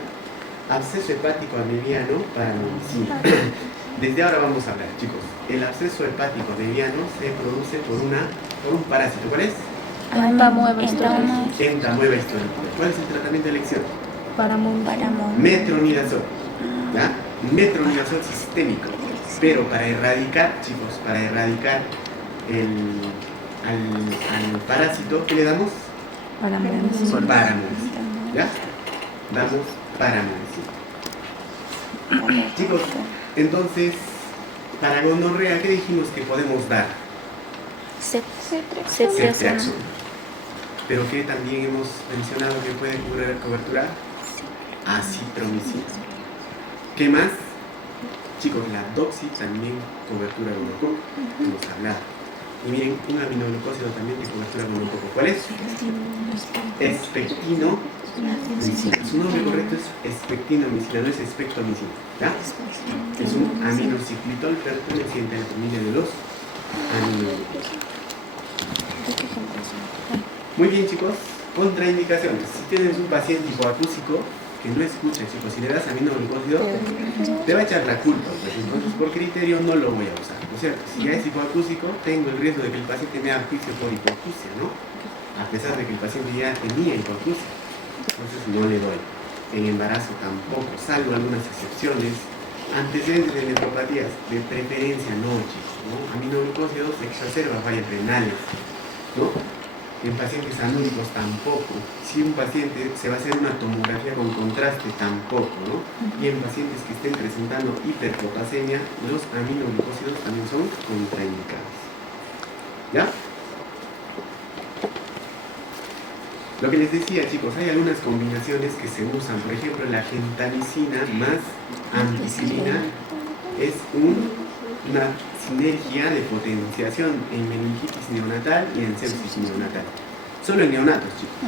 Absceso hepático mediano para neomicina. Desde ahora vamos a hablar, chicos. El absceso hepático mediano se produce por un parásito. ¿Cuál es? Entamoeba histórica. Entamoeba histórica. ¿Cuál es el tratamiento de elección? Paramón. Metronidazol, ¿ya? Metronidazol sistémico. Pero para erradicar, chicos, para erradicar al parásito, ¿qué le damos? Paramonicina, ¿ya? Damos paramonicina. Chicos, entonces, para gonorrea, ¿qué dijimos que podemos dar? Ceftriaxona. Pero que también hemos mencionado que puede cubrir cobertura acitromicina. ¿Qué más? Chicos, la doxy también cobertura gonococo, hemos hablado. Y miren, un aminoglucósido también de cobertura gonococo. ¿Cuál es? Espectinomicina. Su nombre correcto es espectinomicina, no es espectomicina, ¿ya? Es un aminociclitol perteneciente a la familia de los aminoglucósidos. Muy bien, chicos, contraindicaciones. Si tienes un paciente hipoacúsico que no escucha, chicos, si le das aminoglucósido, te va a echar la culpa, pues. Entonces, por criterio, no lo voy a usar. O sea, si ya es hipoacúsico, tengo el riesgo de que el paciente me haga juicio por hipoacusia, ¿no? A pesar de que el paciente ya tenía hipoacusia. Entonces, no le doy. En embarazo tampoco, salvo algunas excepciones. Antecedentes de nefropatías, de preferencia no, chicos, ¿no? Aminoglucósidos exacerba fallas renales, ¿no? En pacientes anúricos tampoco. Si un paciente se va a hacer una tomografía con contraste, tampoco, ¿no? Y en pacientes que estén presentando hiperpotasemia, los aminoglucósidos también son contraindicados. ¿Ya? Lo que les decía, chicos, hay algunas combinaciones que se usan. Por ejemplo, la gentamicina más ampicilina es una sinergia de potenciación en meningitis neonatal y en sepsis neonatal. Solo en neonatos, chicos, ¿no?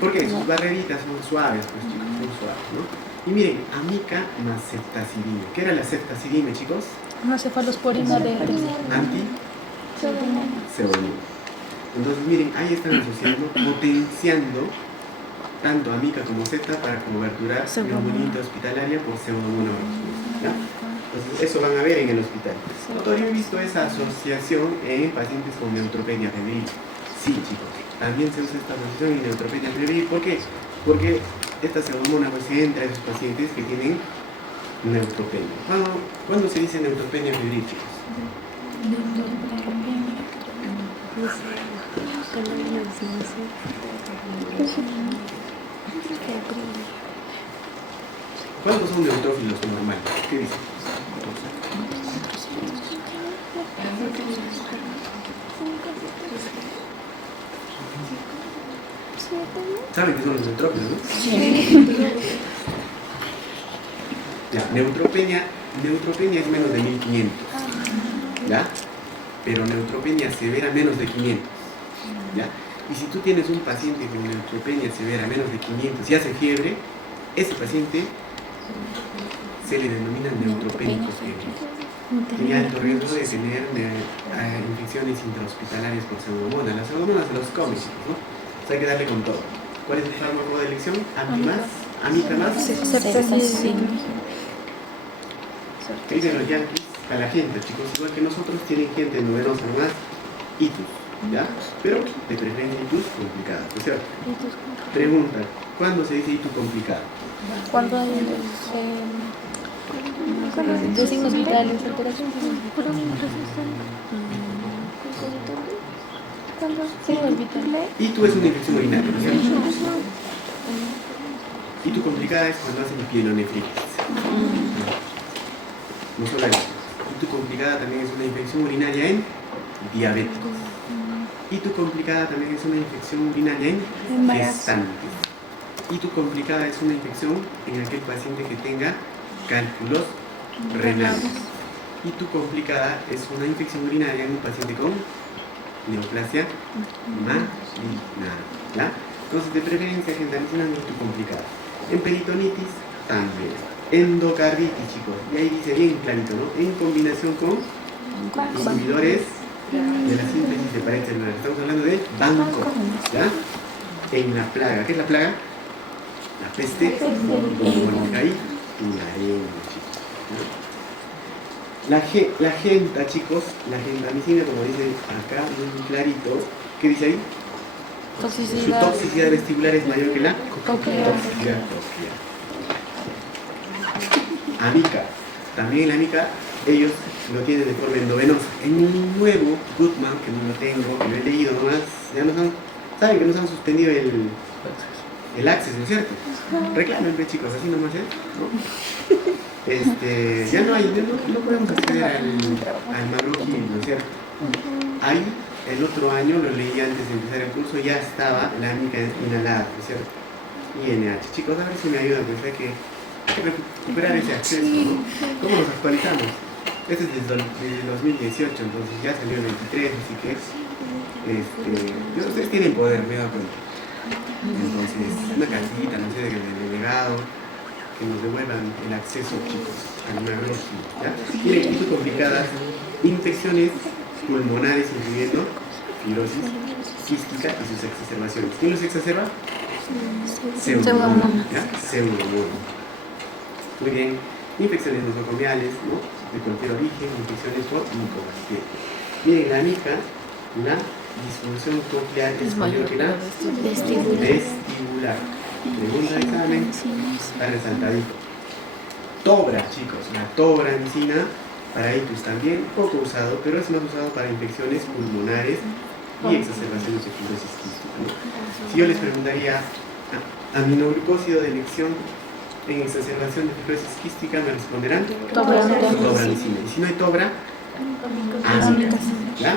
Porque sus barreritas son suaves, pues, chicos, son suaves, ¿no? Y miren, amica más ceftazidime. ¿Qué era la ceftazidime, chicos? Una cefalosporina de Anti-cebonina. Entonces, miren, ahí están asociando, potenciando tanto amica como zeta para coberturar neumonía hospitalaria por pseudomonas. ¿Ya? Entonces, eso van a ver en el hospital. Doctor, yo he visto esa asociación en pacientes con neutropenia febril. Sí, chicos, también se usa esta asociación en neutropenia febril. ¿Por qué? Porque esta pseudomonas pues, entra en esos pacientes que tienen neutropenia. ¿Cuándo se dice neutropenia febril, chicos? ¿Cuántos son neutrófilos normales? ¿Qué dicen? ¿Saben qué son los neutrófilos, no? Sí. Ya, neutropenia es menos de 1500. ¿Ya? Pero neutropenia severa menos de 500. ¿Ya? Y si tú tienes un paciente con neutropenia severa menos de 500 y hace fiebre, ese paciente se le denomina neutropénico febril. Tiene alto riesgo de tener infecciones intrahospitalarias por pseudomonas. Las pseudomonas se los comen, ¿no? O sea, hay que darle con todo. ¿Cuál es el fármaco de elección? Amica más. ¿Qué dicen los yanquis? A la gente, chicos, igual que nosotros, tienen gente novedosa nomás, itus, ¿ya? Pero de preferencia itus complicada. O sea, pregunta, ¿cuándo se dice itus complicada? Cuando hay de signos vitales, alteración. Itus es una infección urinaria, ¿no es cierto? Itus complicada es cuando hacen pielonefritis. No solo eso. Itus complicada también es una infección urinaria en diabéticos. Itus complicada también es una infección urinaria en gestantes. Itus complicada es una infección en aquel paciente que tenga cálculos renales. Itus complicada es una infección urinaria en un paciente con neoplasia maligna. ¿Ya? Entonces, de preferencia, gentamicina no itus complicada. En peritonitis también. Endocarditis, chicos. Y ahí dice bien clarito, ¿no? En combinación con inhibidores de la síntesis de pared celular. Estamos hablando de banco, ¿ya? En la plaga. ¿Qué es la plaga? La peste bubónica y tularemia, chicos, ¿no? La genta, chicos, la gentamicina, como dice acá, muy clarito. ¿Qué dice ahí? Su toxicidad vestibular es mayor que la toxicidad tóxica. Amica. También la amica, ellos lo tienen de forma endovenosa. En un nuevo Goodman, que no lo tengo, que lo he leído nomás, ya saben que nos han suspendido el access, ¿no es cierto? Reclamen, chicos, así nomás, ¿no? Ya no hay, no podemos acceder al Mabroki, ¿no es cierto? Ahí, el otro año, lo leí antes de empezar el curso, ya estaba la amica inhalada, ¿no es cierto? INH. Chicos, a ver si me ayudan, pues hay que recuperar ese acceso, ¿no? ¿Cómo nos actualizamos? Este es desde el 2018, entonces ya salió el 23, así que ustedes tienen poder, me da cuenta. Entonces, una cartita, no sé, del delegado, que nos devuelvan el acceso, chicos, al Mabroki, ¿ya? Miren, aquí son complicadas infecciones pulmonares, incluyendo fibrosis quística y sus exacerbaciones. ¿Quién los exacerba? Pseudomonas. Pseudomonas. Muy bien. Infecciones nosocomiales, ¿no? De cualquier origen, infecciones por micobacterias. Miren, la mica, la disfunción coclear es mayor que la vestibular. Pregunta de examen, está resaltadito. Tobra, chicos, la tobrancina, para ictus también, poco usado, pero es más usado para infecciones pulmonares y exacerbaciones de fibrosis quística, ¿no? Si yo les preguntaría, aminoglucósido de elección en exacerbación de fibrosis quística, me responderán tobrancina. Y si no hay tobra, amica, ¿ya?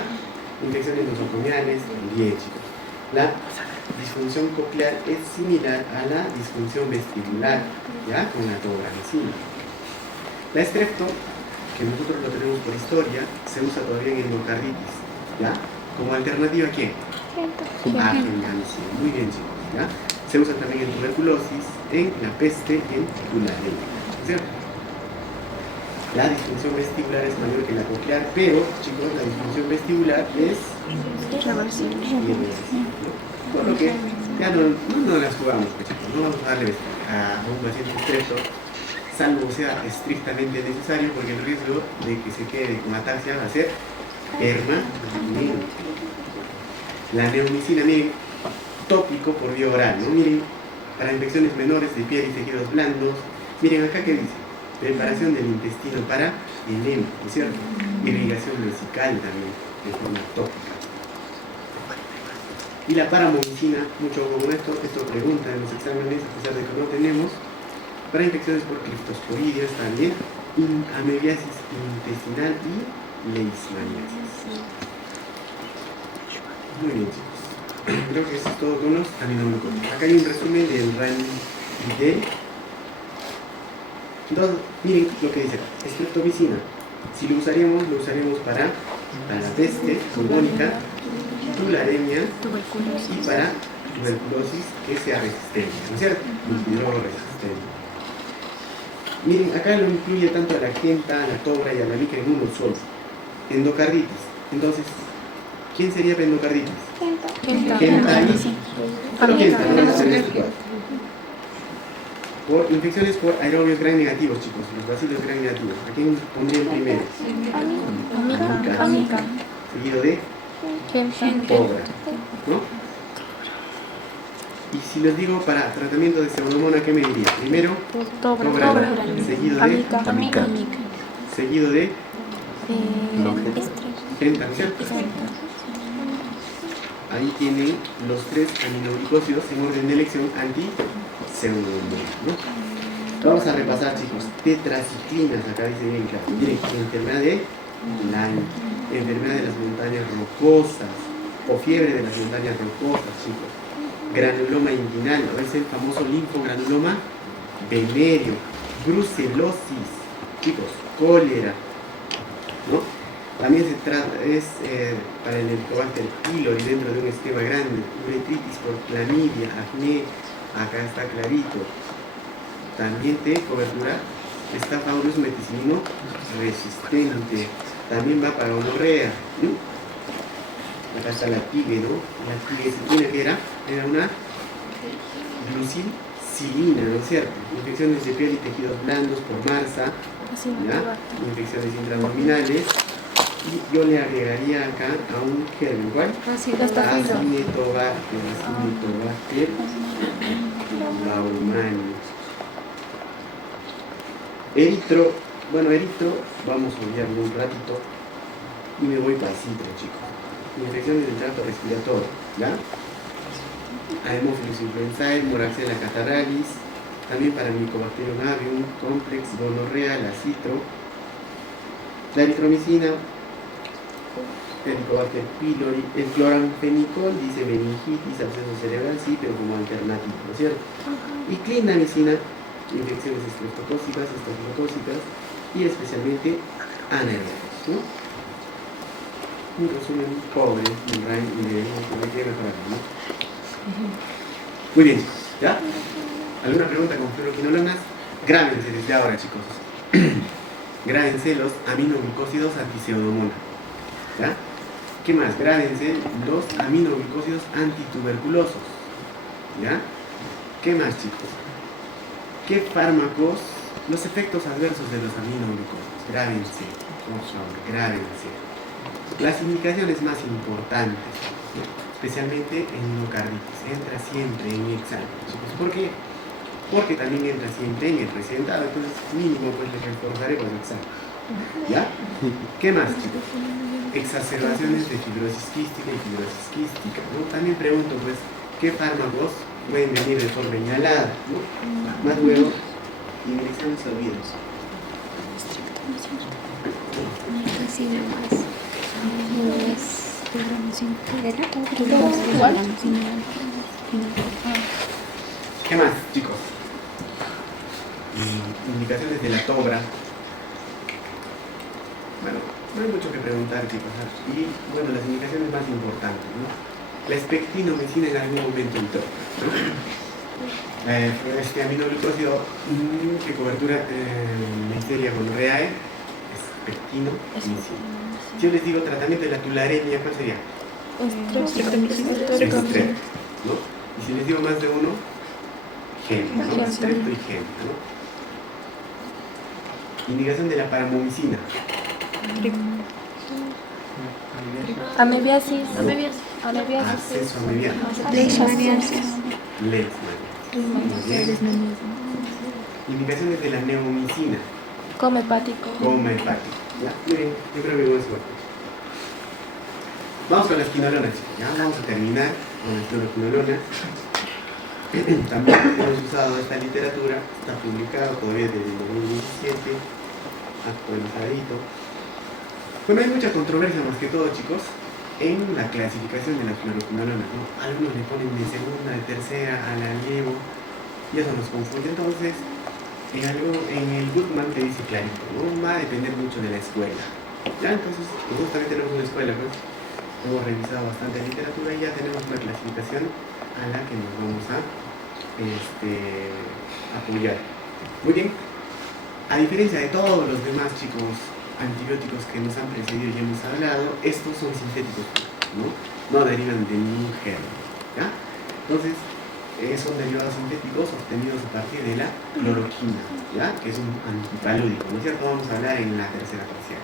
Infecciones nosocomiales también, chicos. La disfunción coclear es similar a la disfunción vestibular, ¿ya? Con la tobrancina. La estrepto, que nosotros lo tenemos por historia, se usa todavía en endocarditis, ¿ya? Como alternativa, ¿a quién? A gentamicina. Muy bien, chicos, ¿ya? Se usa también en tuberculosis, en la peste, en tularemia, ¿cierto? La disfunción vestibular es mayor que la coclear, pero, chicos, la disfunción vestibular es irreversible, ¿no? Por lo que ya no las jugamos, chicos. No vamos a darle a un paciente estrepto, salvo sea estrictamente necesario, porque el riesgo de que se quede con ataxia va a ser permanente. La neomicina, miren, tópico por vía oral, ¿no? Miren, para infecciones menores de piel y tejidos blandos. Miren acá que dice, preparación del intestino para enema, ¿no es cierto? Irrigación vesical también, de forma tópica. Y la paramomicina, mucho ojo con esto pregunta en los exámenes, a pesar de que no tenemos, para infecciones por criptosporidias también, amebiasis intestinal y leishmaniasis. Muy bien, chicos. Creo que eso es todo con los aminoglucósidos. Acá hay un resumen del Ranvidel. Entonces, miren lo que dice acá. Streptomicina. Si lo usaríamos para la peste bubónica, tularemia y para tuberculosis que sea resistente, ¿no es cierto? Multidrogo-resistente. Miren, acá lo incluye tanto a la genta, a la tobra y a la mica en uno solo. Endocarditis. Entonces, ¿quién sería para endocarditis? Genta y... Solo genta, no vamos a hacer este cuadro. Por infecciones por aerobios gran negativos, chicos, los bacilos gran negativos. ¿A quién pondría el primero? Amica. Seguido de tobra, ¿no? Y si les digo para tratamiento de pseudomona, ¿qué me diría? Primero, tobra. Seguido de amica. Seguido de genta, ¿cierto? Ahí tienen los 3 aminoglucósidos en orden de elección anti-pseudomona, ¿no? Vamos a repasar, chicos. Tetraciclinas, acá dice bien claro. Miren, enfermedad de Lyme, enfermedad de las montañas rocosas o fiebre de las montañas rocosas, chicos. Granuloma inguinal, o es el famoso linfogranuloma venéreo. Brucelosis, chicos, cólera, ¿no? También se trata, para el Helicobacter pylori dentro de un esquema grande. Uretritis por clamidia, acné, acá está clarito. También cobertura Staphylococcus meticilino resistente. También va para gonorrea. Acá está la TIGE, ¿no? La TIGE, ¿qué era? Era una glucilina, ¿no es cierto? Infecciones de piel y tejidos blandos por MRSA, ¿ya? Infecciones intraabdominales. Y yo le agregaría acá a un germen, ¿cuál? Acinetobacter baumannii. Eritro, vamos a olvidarlo un ratito y me voy para el citro, chicos. Infecciones del tracto respiratorio, ¿ya? Haemophilus influenzae, Moraxella catarrhalis, también para Mycobacterium avium, complex, gonorrea, la citro, la eritromicina, Helicobacter pylori, el cloranfenicol dice meningitis, absceso cerebral, sí, pero como alternativo, ¿no es cierto? Y clindamicina, infecciones estreptocócicas, estafilocócicas y especialmente anaerobios, ¿no? Un resumen pobre del RAIN y de que mejorarlo, ¿no? Muy bien, chicos, ¿ya? ¿Alguna pregunta con fluoroquinolonas? Grábense desde ahora, chicos. Grábense los aminoglucósidos antipseudomonas, ¿ya? ¿Qué más? Grábense los aminoglucósidos antituberculosos, ¿ya? ¿Qué más, chicos? ¿Qué fármacos? Los efectos adversos de los aminoglucósidos. Grábense, por favor, grábense. Las indicaciones más importantes, ¿no? Especialmente en miocarditis, entra siempre en examen, chicos. ¿Por qué? Porque también entra siempre en el presentado, entonces mínimo pues les reforzaremos el examen, ¿ya? ¿Qué más, chicos? Exacerbaciones de fibrosis quística y fibrosis quística, ¿no? También pregunto pues, ¿qué fármacos pueden venir de forma inhalada, ¿no? Más luego, inyecciones olvidos. ¿Qué más, chicos? Indicaciones de la tobra. Bueno, no hay mucho que preguntar, chicos. Y bueno, las indicaciones más importantes, ¿no? La espectinomicina en algún momento entró, ¿no? Este aminoglucósido, ¿qué cobertura? Listeria gonorreae, espectinomicina. Si yo les digo tratamiento de la tularemia, ¿cuál sería? Strepto, ¿no? Y si les digo más de uno, gem, ¿no? Strepto y gem, ¿no? Indicación de la paramomicina. Amebiasis. Acceso amebiano. Leishmaniasis. Muy bien. Indicaciones de la neomicina. Coma hepático. Coma hepático. Ya, miren, yo creo que no es bueno. Vamos con las quinolonas, chicos. Ya vamos a terminar con las fluoroquinolonas. También hemos usado esta literatura, está publicado todavía desde el 2017, actualizadito. Bueno, hay mucha controversia más que todo, chicos, en la clasificación de las fluoroquinolonas, ¿no? Algunos le ponen de segunda, de tercera, a la llevo, y eso nos confunde. Entonces, en el Goodman te dice clarito, ¿no? Va a depender mucho de la escuela. Ya, entonces, nosotros también tenemos una escuela, pues, hemos revisado bastante literatura y ya tenemos una clasificación a la que nos vamos a apoyar. Muy bien. A diferencia de todos los demás, chicos, antibióticos que nos han precedido y hemos hablado, estos son sintéticos, ¿no? No derivan de ningún germen, ¿ya? Entonces, son derivados sintéticos obtenidos a partir de la cloroquina, ¿ya? Que es un antipalúdico, ¿no es cierto? Vamos a hablar en la tercera parcial.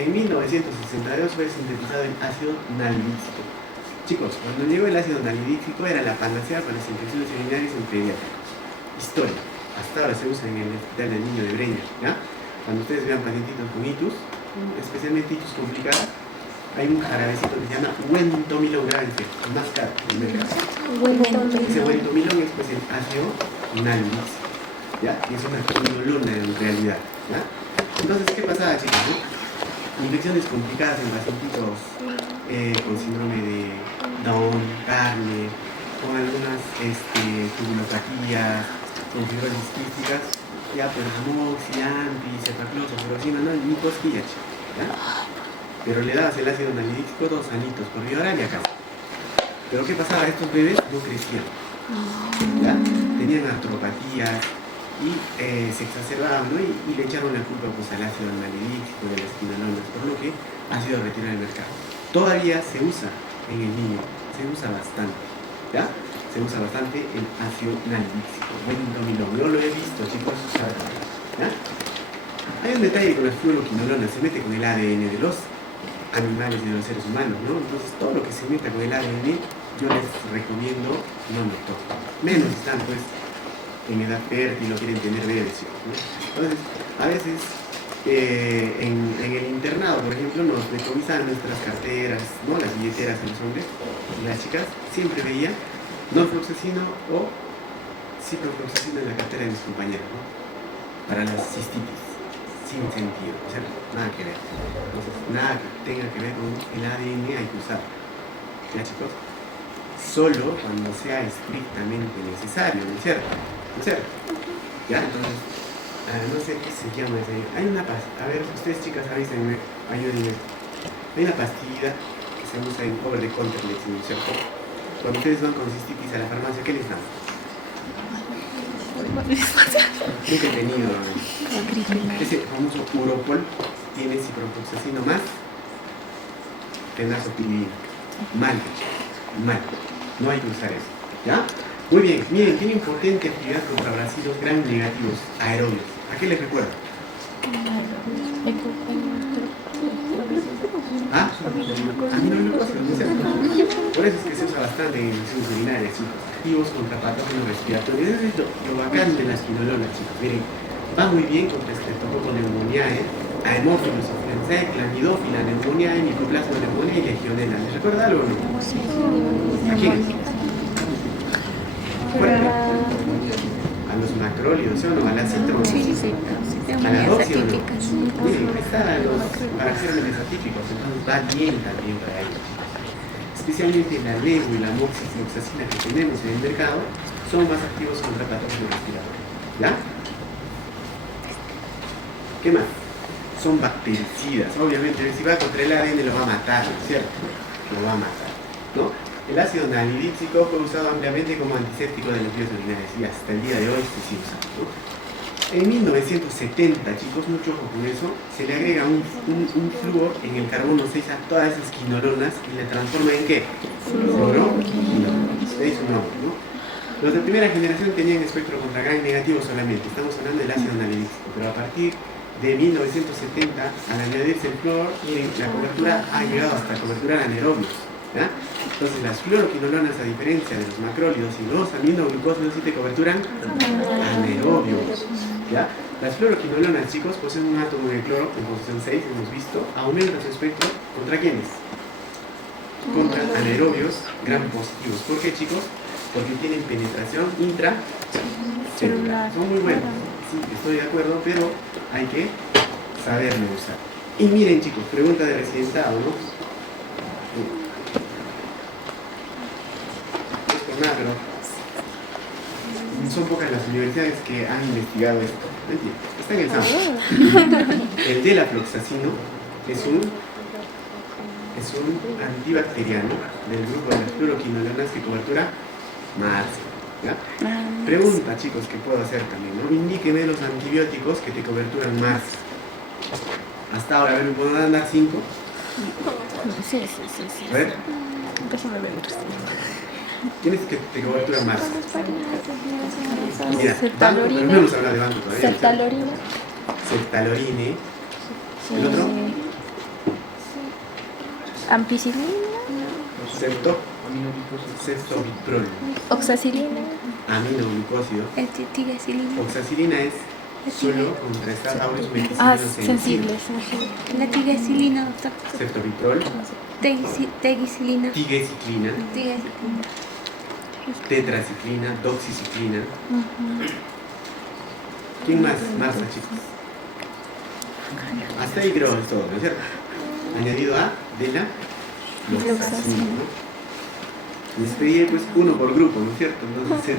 En 1962 fue sintetizado el ácido nalidíxico. Chicos, cuando llegó el ácido nalidíxico era la panacea para las infecciones urinarias en pediátricos. Historia. Hasta ahora se usa en el hospital del niño de Breña, ¿ya? Cuando ustedes vean pacientitos con itus, especialmente itus complicadas, hay un jarabecito que se llama Wentomilón, grábense, más caro en el mercado. Ese Wentomilón es pues el ácido nalidíxico, ¿ya? Y es una quinolona en realidad, ¿ya? Entonces, ¿qué pasaba, chicos, no? Infecciones complicadas en pacientitos con síndrome de Down, Carne, con algunas tubulopatías, con fibrosis quísticas, ya pues amoxi, ampi, cefacloxofurosina, no, ni cosquillas, ¿ya? Pero le dabas el ácido nalidíxico 2 anitos por vía oral y acá. Pero ¿qué pasaba? Estos bebés no crecían, ¿ya? Tenían artropatías y se exacerbaban, ¿no? Y le echaron la culpa pues al ácido nalidíxico de las quinolonas, por lo que ha sido retirado del mercado. Todavía se usa en el niño, se usa bastante, ¿ya? Se usa bastante el ácido nalídico. Yo lo he visto, chicos, ¿ya? Hay un detalle con las fluoroquinolonas, se mete con el ADN de los animales y de los seres humanos, ¿no? Entonces, todo lo que se meta con el ADN, yo les recomiendo no lo toquen. Menos están, pues, en edad fértil o quieren tener bebés, ¿no? Entonces, a veces, en el internado, por ejemplo, nos decomisan nuestras carteras, ¿no? Las billeteras de los hombres y las chicas, siempre veía norfloxacino o ciprofloxacino en la cartera de mis compañeros, ¿no? Para las cistitis, sin sentido, o sea, nada que ver. Entonces, nada que tenga que ver con el ADN hay que usar, ¿ya, chicos? Solo cuando sea estrictamente necesario, ¿no es cierto? ¿No es cierto? ¿Ya? Entonces, no sé qué se llama ese. Hay una pastilla, a ver, ustedes chicas avísenme, ayúdenme. Hay una pastilla que se usa en over the counter, ¿no es cierto? Cuando ustedes van con cistitis a la farmacia, ¿qué les dan? Nunca he tenido ese famoso Uropol, tiene ciprofloxacino más tenazopilina. Mal, no hay que usar eso, ¿ya? Muy bien, miren, tiene potente actividad contra bacilos gram negativos aerobios. ¿A qué les recuerda? ¿Ah? Por eso es que se usa bastante en infecciones urinarias, chicos. Activos contra patógenos respiratorios. Eso es lo bacán de las quinolonas, chicos. Miren, va muy bien contra estreptococcus pneumoniae, Haemophilus influenzae, Clamidófila pneumoniae, Mycoplasma pneumoniae y Legionella. ¿Les recuerda algo o no? ¿A quiénes? A los macrólidos, ¿sí o no? A las citros. A la dosis, ¿no? Miren, está a los paragérmenes atípicos, entonces va bien también para ellos. Especialmente la levo y la moxifloxacina que tenemos en el mercado son más activos contra patógenos respiratorios. ¿Ya? ¿Qué más? Son bactericidas. Obviamente, si va contra el ADN lo va a matar, ¿no es cierto? Lo va a matar, ¿no? El ácido nalidíxico fue usado ampliamente como antiséptico de las vías urinarias y hasta el día de hoy se sigue usando, ¿no? En 1970, chicos, mucho ojo con eso, se le agrega un flúor en el carbono 6 a todas esas quinolonas y le transforma en ¿qué? Fluoroquinolonas. De ahí su nombre, ¿no? Los de primera generación tenían espectro contra gram negativo solamente, estamos hablando del ácido nalidíxico, pero a partir de 1970, al añadirse el flúor, miren, la cobertura ha llegado hasta cobertura anaerobios, ¿ya? Entonces las fluoroquinolonas, a diferencia de los macrólidos y los aminoglucósidos, sí te coberturan anaerobios, ¿ya? Las fluoroquinolonas, chicos, poseen un átomo de cloro en posición 6, hemos visto, aumenta su espectro, ¿contra quiénes? Contra anaerobios gram positivos. ¿Por qué, chicos? Porque tienen penetración intracelular. Son muy buenos, sí, estoy de acuerdo, pero hay que saberlo usar. Y miren, chicos, pregunta de residentado, ¿no? No es por nada, pero son pocas las universidades que han investigado esto. Mentira, está en el SAM. El delafloxacino es un antibacteriano del grupo de las fluoroquinolonas que cobertura más. ¿Ya? Pregunta, chicos, que puedo hacer también, ¿no? Indíqueme los antibióticos que te coberturan más. Hasta ahora, a ver, ¿me puedo dar 5? Sí. A ver. ¿Quiénes que te coberturan más? Mira, banco, pero no hemos hablado de banco todavía. Ceftaloline. ¿El otro? Ampicilina. Ceftobiprol. Oxacilina. Aminoglucósido. Tigesilina. Oxacilina es solo contra estas aureus meticidinos sensibles. La tigesilina, doctor. Ceftobiprol. Tegicilina. Tigeciclina. Tetraciclina. Doxiciclina. ¿Quién más? Marza, chicos. Hasta ahí creo que es todo, ¿no es cierto? Añadido a de la fluoxacina, ¿no? Les pedí pues uno por grupo, ¿no es cierto? Entonces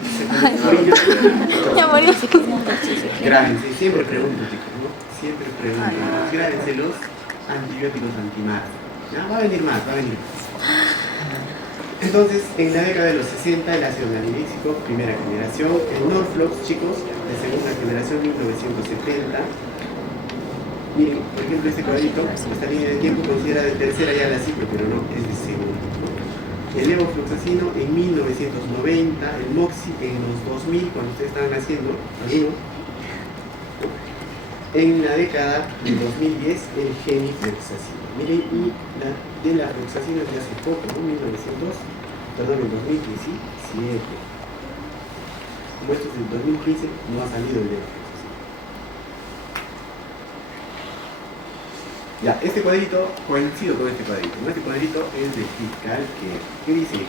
grábense, siempre pregunto, chicos, ¿no? Siempre pregunto. Grábense los antibióticos antimarca. ¿Ya? Va a venir más. Entonces, en la década de los 60, el ácido nalidíxico, primera generación, el Norflox, chicos, de segunda generación, 1970. Miren, por ejemplo, este cuadrito, esta línea de tiempo considera de tercera ya la ciclo, pero no, es de segunda, ¿no? el levofloxacino en 1990, el moxi en los 2000, cuando ustedes estaban haciendo, algunos. En la década del 2010, el gemifloxacino. Miren, y de la floxacina de hace poco, ¿no? En 2017. Como esto es del 2015, no ha salido el levofloxacino. Ya, este cuadrito coincido con este cuadrito, ¿no? Este cuadrito es de fiscal que dice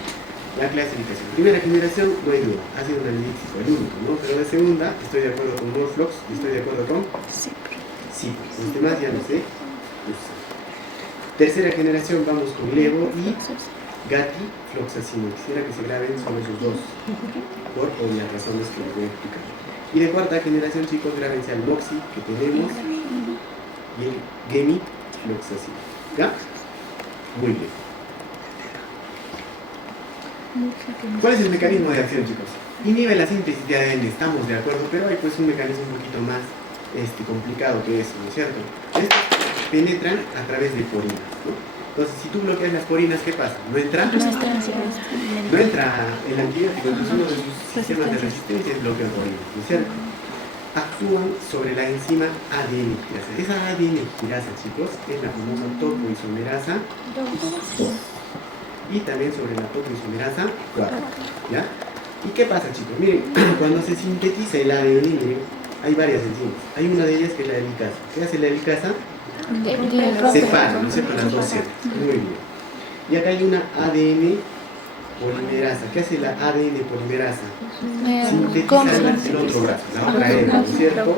la clasificación. Primera generación, no hay duda, ha sido un analítico, el único, ¿no? Pero de segunda, estoy de acuerdo con Morflox y estoy de acuerdo con sí. Los demás ya no sé. Tercera generación, vamos con Levo y gatifloxacino. Quisiera que se graben solo esos dos, por obvias razones que les voy a explicar. Y de cuarta generación, chicos, grábense al moxi que tenemos y el gemifloxacino. ¿Ya? Muy bien. ¿Cuál es el mecanismo de acción, chicos? Inhibe la síntesis de ADN, estamos de acuerdo, pero hay pues un mecanismo un poquito más complicado que eso, ¿no es cierto? Estos penetran a través de porinas, ¿no? Entonces, si tú bloqueas las porinas, ¿qué pasa? ¿No entra? No entra el antibiótico, entonces uno de sus sistemas de resistencia es bloqueo de porinas, ¿no es cierto? Actúan sobre la enzima ADN quirasa. Esa ADN quirasa, chicos, es la famosa topoisomerasa 2. Y también sobre la topoisomerasa 4. ¿Ya? ¿Y qué pasa, chicos? Miren, cuando se sintetiza el ADN, miren, hay varias enzimas. Hay una de ellas que es la helicasa. ¿Qué hace la helicasa? Separa, ¿no es cierto? Las dos células. Muy bien. Y acá hay una ADN polimerasa. ¿Qué hace la ADN polimerasa? Sintetiza el otro brazo, la otra hebra, ¿no es cierto?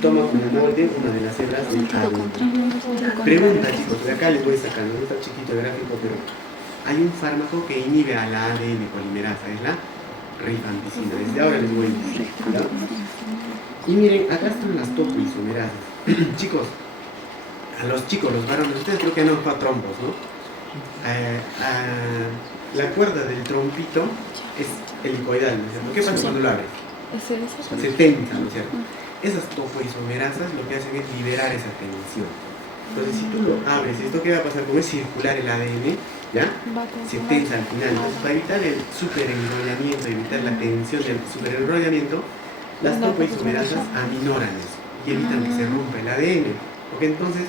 Toma como molde una de las hebras del ADN. Pregunta, chicos, de acá les voy sacando, no está chiquito el gráfico, pero hay un fármaco que inhibe a la ADN polimerasa, es la rifampicina. Desde ahora les voy a decir, ¿ya? Y miren, acá están las topoisomerasas. Chicos, a los chicos, los varones, ustedes creo que han jugado trompos, ¿no? La cuerda del trompito es helicoidal, ¿no es cierto? ¿Qué pasa cuando lo abres? Se tensa, ¿no es cierto? Esas topoisomerasas lo que hacen es liberar esa tensión. Entonces, si tú lo abres, ¿esto qué va a pasar? Como es circular el ADN, ¿ya? Se tensa al final. Entonces, para evitar el superenrollamiento, evitar la tensión del superenrollamiento, las topoisomerasas aminoran eso y evitan que se rompa el ADN. Porque entonces,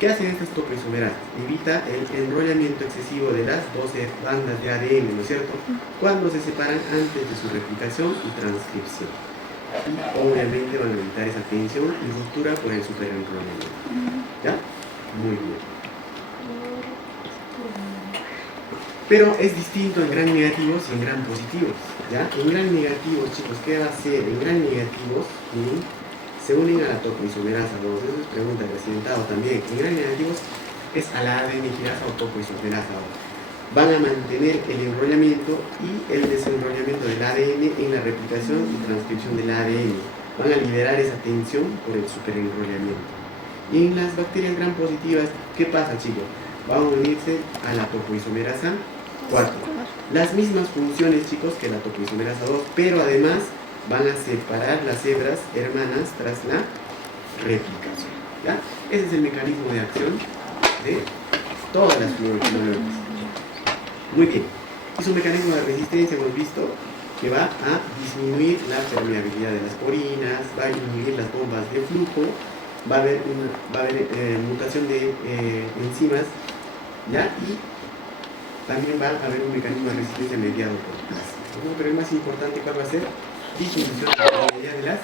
¿qué hacen estas topoisomerasas? Evita el enrollamiento excesivo de las 12 bandas de ADN, ¿no es cierto? Cuando se separan antes de su replicación y transcripción. Y obviamente van a evitar esa tensión y ruptura por el superenrollamiento. ¿Ya? Muy bien. Pero es distinto en gran negativos y en gran positivos. ¿Ya? En gran negativos, chicos, ¿qué va a hacer? En gran negativos, se unen a la topoisomerasa 2. Eso es pregunta de accidentado también. En gran negativos es a la ADN quirasa o topoisomerasa 2. Van a mantener el enrollamiento y el desenrollamiento del ADN en la replicación y transcripción del ADN. Van a liberar esa tensión por el superenrollamiento. Y en las bacterias gram positivas, ¿qué pasa, chicos? Van a unirse a la topoisomerasa 4. Las mismas funciones, chicos, que la topoisomerasa 2, pero además van a separar las hebras hermanas tras la replicación. ¿Ya? Ese es el mecanismo de acción de todas las fluoroquinolonas. Muy bien. Es un mecanismo de resistencia, hemos visto, que va a disminuir la permeabilidad de las porinas, va a disminuir las bombas de flujo, va a haber mutación de enzimas, ¿ya? Y también va a haber un mecanismo de resistencia mediado por plasma, ¿no? Pero el más importante, ¿cuál va a ser? Disminución de la permeabilidad de las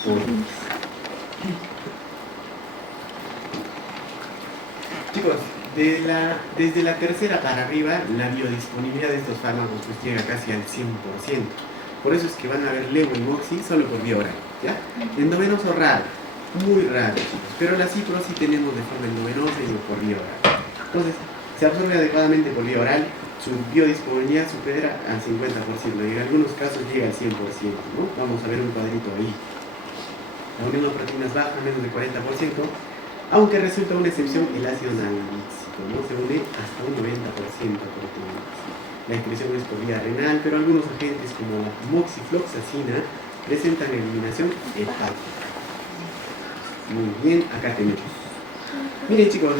porinas. Chicos, desde la tercera para arriba, la biodisponibilidad de estos fármacos pues llega casi al 100%. Por eso es que van a ver levo y moxi solo por vía oral, ¿ya? Endovenoso raro, muy raro, chicos. Pero la cipro sí tenemos de forma endovenosa y por vía oral. Entonces, se absorbe adecuadamente por vía oral, su biodisponibilidad supera al 50% y en algunos casos llega al 100%, ¿no? Vamos a ver un cuadrito ahí. La unión de proteínas baja, menos del 40%, aunque resulta una excepción el ácido nalíxico, ¿no? Se une hasta un 90% a proteínas. La excreción es por vía renal, pero algunos agentes como la moxifloxacina presentan eliminación hepática. Muy bien, acá tenemos. Miren chicos,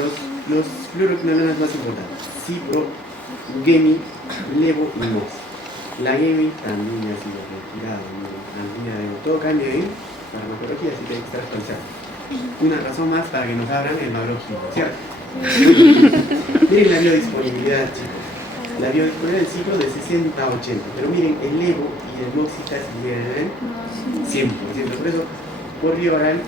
los fluoroquinolonas más importantes: cipro, gemi, levo y mox. La gemi también ha sido retirada al día de hoy. Todo cambia en farmacología, así que hay que estar actualizado. Una razón más para que nos abran el magroquímico, ¿cierto? Miren la biodisponibilidad, chicos. La biodisponibilidad del ciclo de 60 a 80. Pero miren, el levo y el mox casi llegan en 100%. Por eso, por vía oral,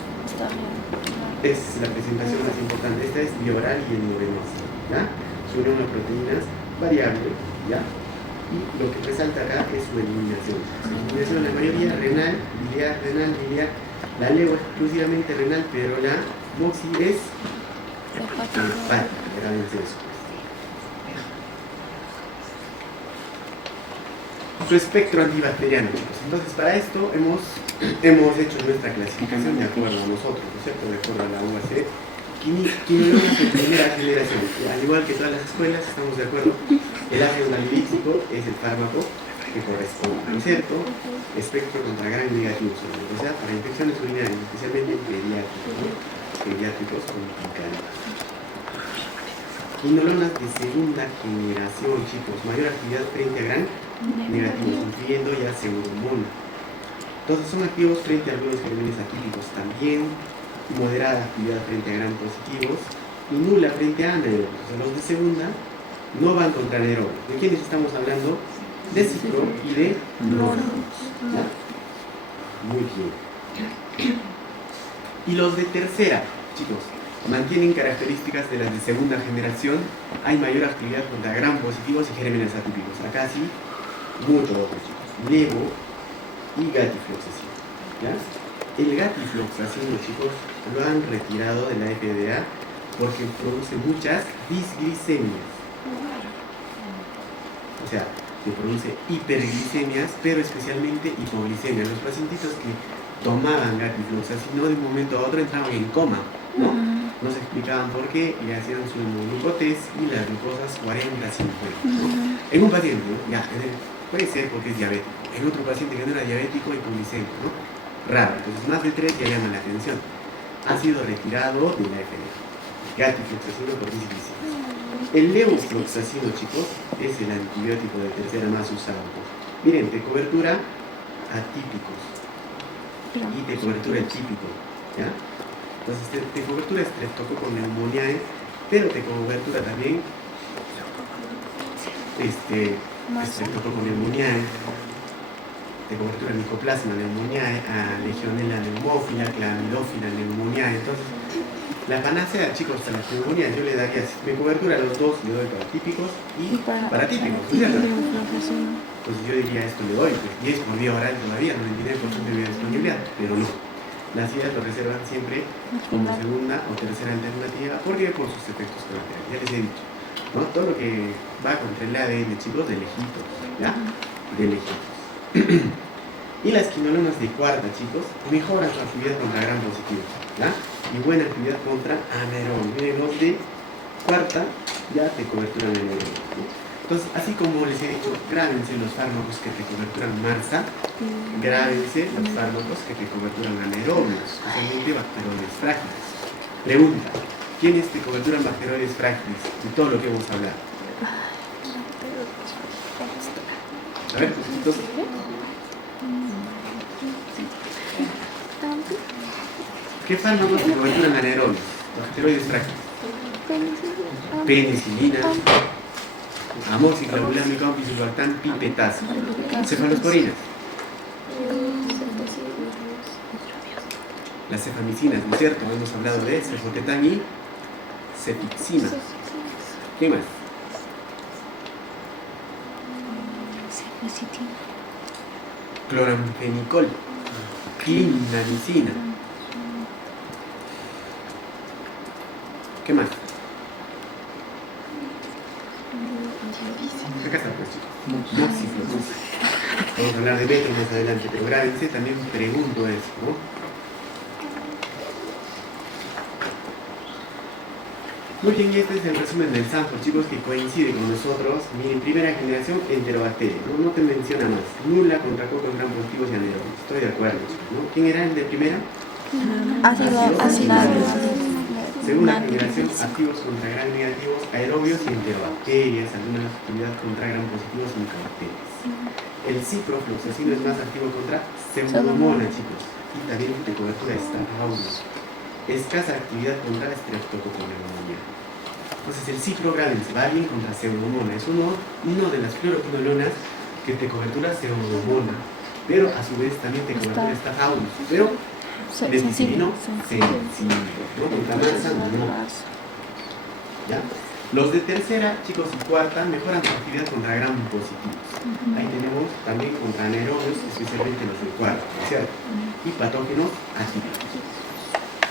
es la presentación más importante. Esta es vía oral y el niveloso, ¿ya? Su unión a proteínas variable, ¿ya? Y lo que resalta acá es su eliminación. Su eliminación, la mayoría renal, biliar. La levo es exclusivamente renal, pero la moxi es hepática, grábense eso. Su espectro antibacteriano, chicos. Entonces, para esto hemos hecho nuestra clasificación de acuerdo a nosotros, ¿no es cierto? De acuerdo a la UAC. Quinolonas de primera generación. Al igual que todas las escuelas, estamos de acuerdo. El ácido valilítico es el fármaco que corresponde, ¿no es cierto? Espectro contra gran negativo, o sea, para infecciones urinarias, especialmente en pediátricos, ¿no? Pediátricos complicados. Quinolonas de segunda generación, chicos, mayor actividad frente a gran negativos, incluyendo ya pseudomonas. Entonces son activos frente a algunos gérmenes atípicos también, moderada actividad frente a gran positivos y nula frente a anaerobios. O sea, los de segunda no van contra anaerobios. ¿De quiénes estamos hablando? De ciclo y de nórdicos. Muy bien. Y los de tercera, chicos, mantienen características de las de segunda generación. Hay mayor actividad contra gran positivos y gérmenes atípicos. Acá sí, mucho otro, chicos. Levo y gatifloxacino, ¿ya? El gatifloxacino, chicos, lo han retirado de la FDA porque produce muchas disglicemias. O sea, que produce hiperglicemias, pero especialmente hipoglicemias. Los pacientitos que tomaban gatifloxacino de un momento a otro entraban en coma, ¿no? No se explicaban por qué, le hacían su glucotest y las glucosas 40-50, ¿no? En un paciente, ¿no? Ya, puede ser porque es diabético. En otro paciente que no era diabético, hipoglicémico, ¿no? Raro, entonces más de 3 ya llama la atención. Ha sido retirado de la FDA. Gatifloxacino por disglicemias. El levofloxacino, chicos, es el antibiótico de tercera más usado. Miren, de cobertura atípicos y de cobertura típico, ¿ya? Entonces, de cobertura Streptococcus pneumoniae, pero de cobertura también Streptococcus pneumoniae, de cobertura Mycoplasma pneumoniae, Legionella pneumófila, Clamidófila pneumoniae. Entonces, la panacea, chicos, a las pneumonias yo le daría de cobertura a los dos, le doy para típicos y para típicos, ¿cierto? Entonces yo diría esto le doy, pues 10 por vía oral todavía, 99% de biodisponibilidad, pero no. Las ideas lo reservan siempre como segunda o tercera alternativa, porque por sus efectos colaterales, ya les he dicho, ¿no? Todo lo que va contra el ADN, chicos, de lejitos, ¿ya? De lejitos. Y las quinolonas de cuarta, chicos, mejoran su actividad contra gran positivo, ¿ya? Y buena actividad contra anaerobios. Miren, los de cuarta ya te coberturan anaerobios, ¿no? Entonces, así como les he dicho, grábense los fármacos que te coberturan MARSA, grábense los fármacos que te coberturan anaerobios, especialmente bacteroides frágiles. Pregunta, ¿quiénes te coberturan bacteroides frágiles? De todo lo que hemos hablado. A ver, entonces, ¿qué fármacos te coberturan anaerobios? Bacteroides frágiles. Penicilina, amoxiclavulan, micompi, sulbactam, pipetazo. Cefalosporinas. Las cefamicinas, ¿no es cierto? Hemos hablado de cefotetán y cefixima. ¿Qué más? Cloramfenicol, clindamicina. ¿Qué más? Acá está, pues, chicos. Moxifloxacin. Vamos a hablar de beta más adelante, pero grábense, también pregunto eso, ¿no? Muy bien, y este es el resumen del Sanford, chicos, que coincide con nosotros. Miren, primera generación, enterobacteria, ¿no? No te menciona más. Nula contra cocos gran positivos y anaerobios. Estoy de acuerdo, chicos, ¿no? ¿Quién era el de primera? Ácido. Segunda generación, activos contra gram negativos, aerobios y enterobacterias, alguna actividad contra gram positivos y micobacterias. El ciprofloxacino es más activo contra pseudomonas, chicos, y también de cobertura Staphylococcus. Escasa actividad contra Streptococcus pneumoniae. Entonces el ciclogradense va bien contra pseudomonas, es uno de las fluoroquinolonas que te cobertura pseudomonas, pero a su vez también te cobertura Staphylococcus, pero deficilino sensible, ¿no? Contra masa no. ¿Ya? Los de tercera, chicos, y cuarta mejoran su actividad contra gram positivos. Ahí tenemos también contra anaerobios, especialmente los de cuarta, ¿cierto? Y patógenos atípicos.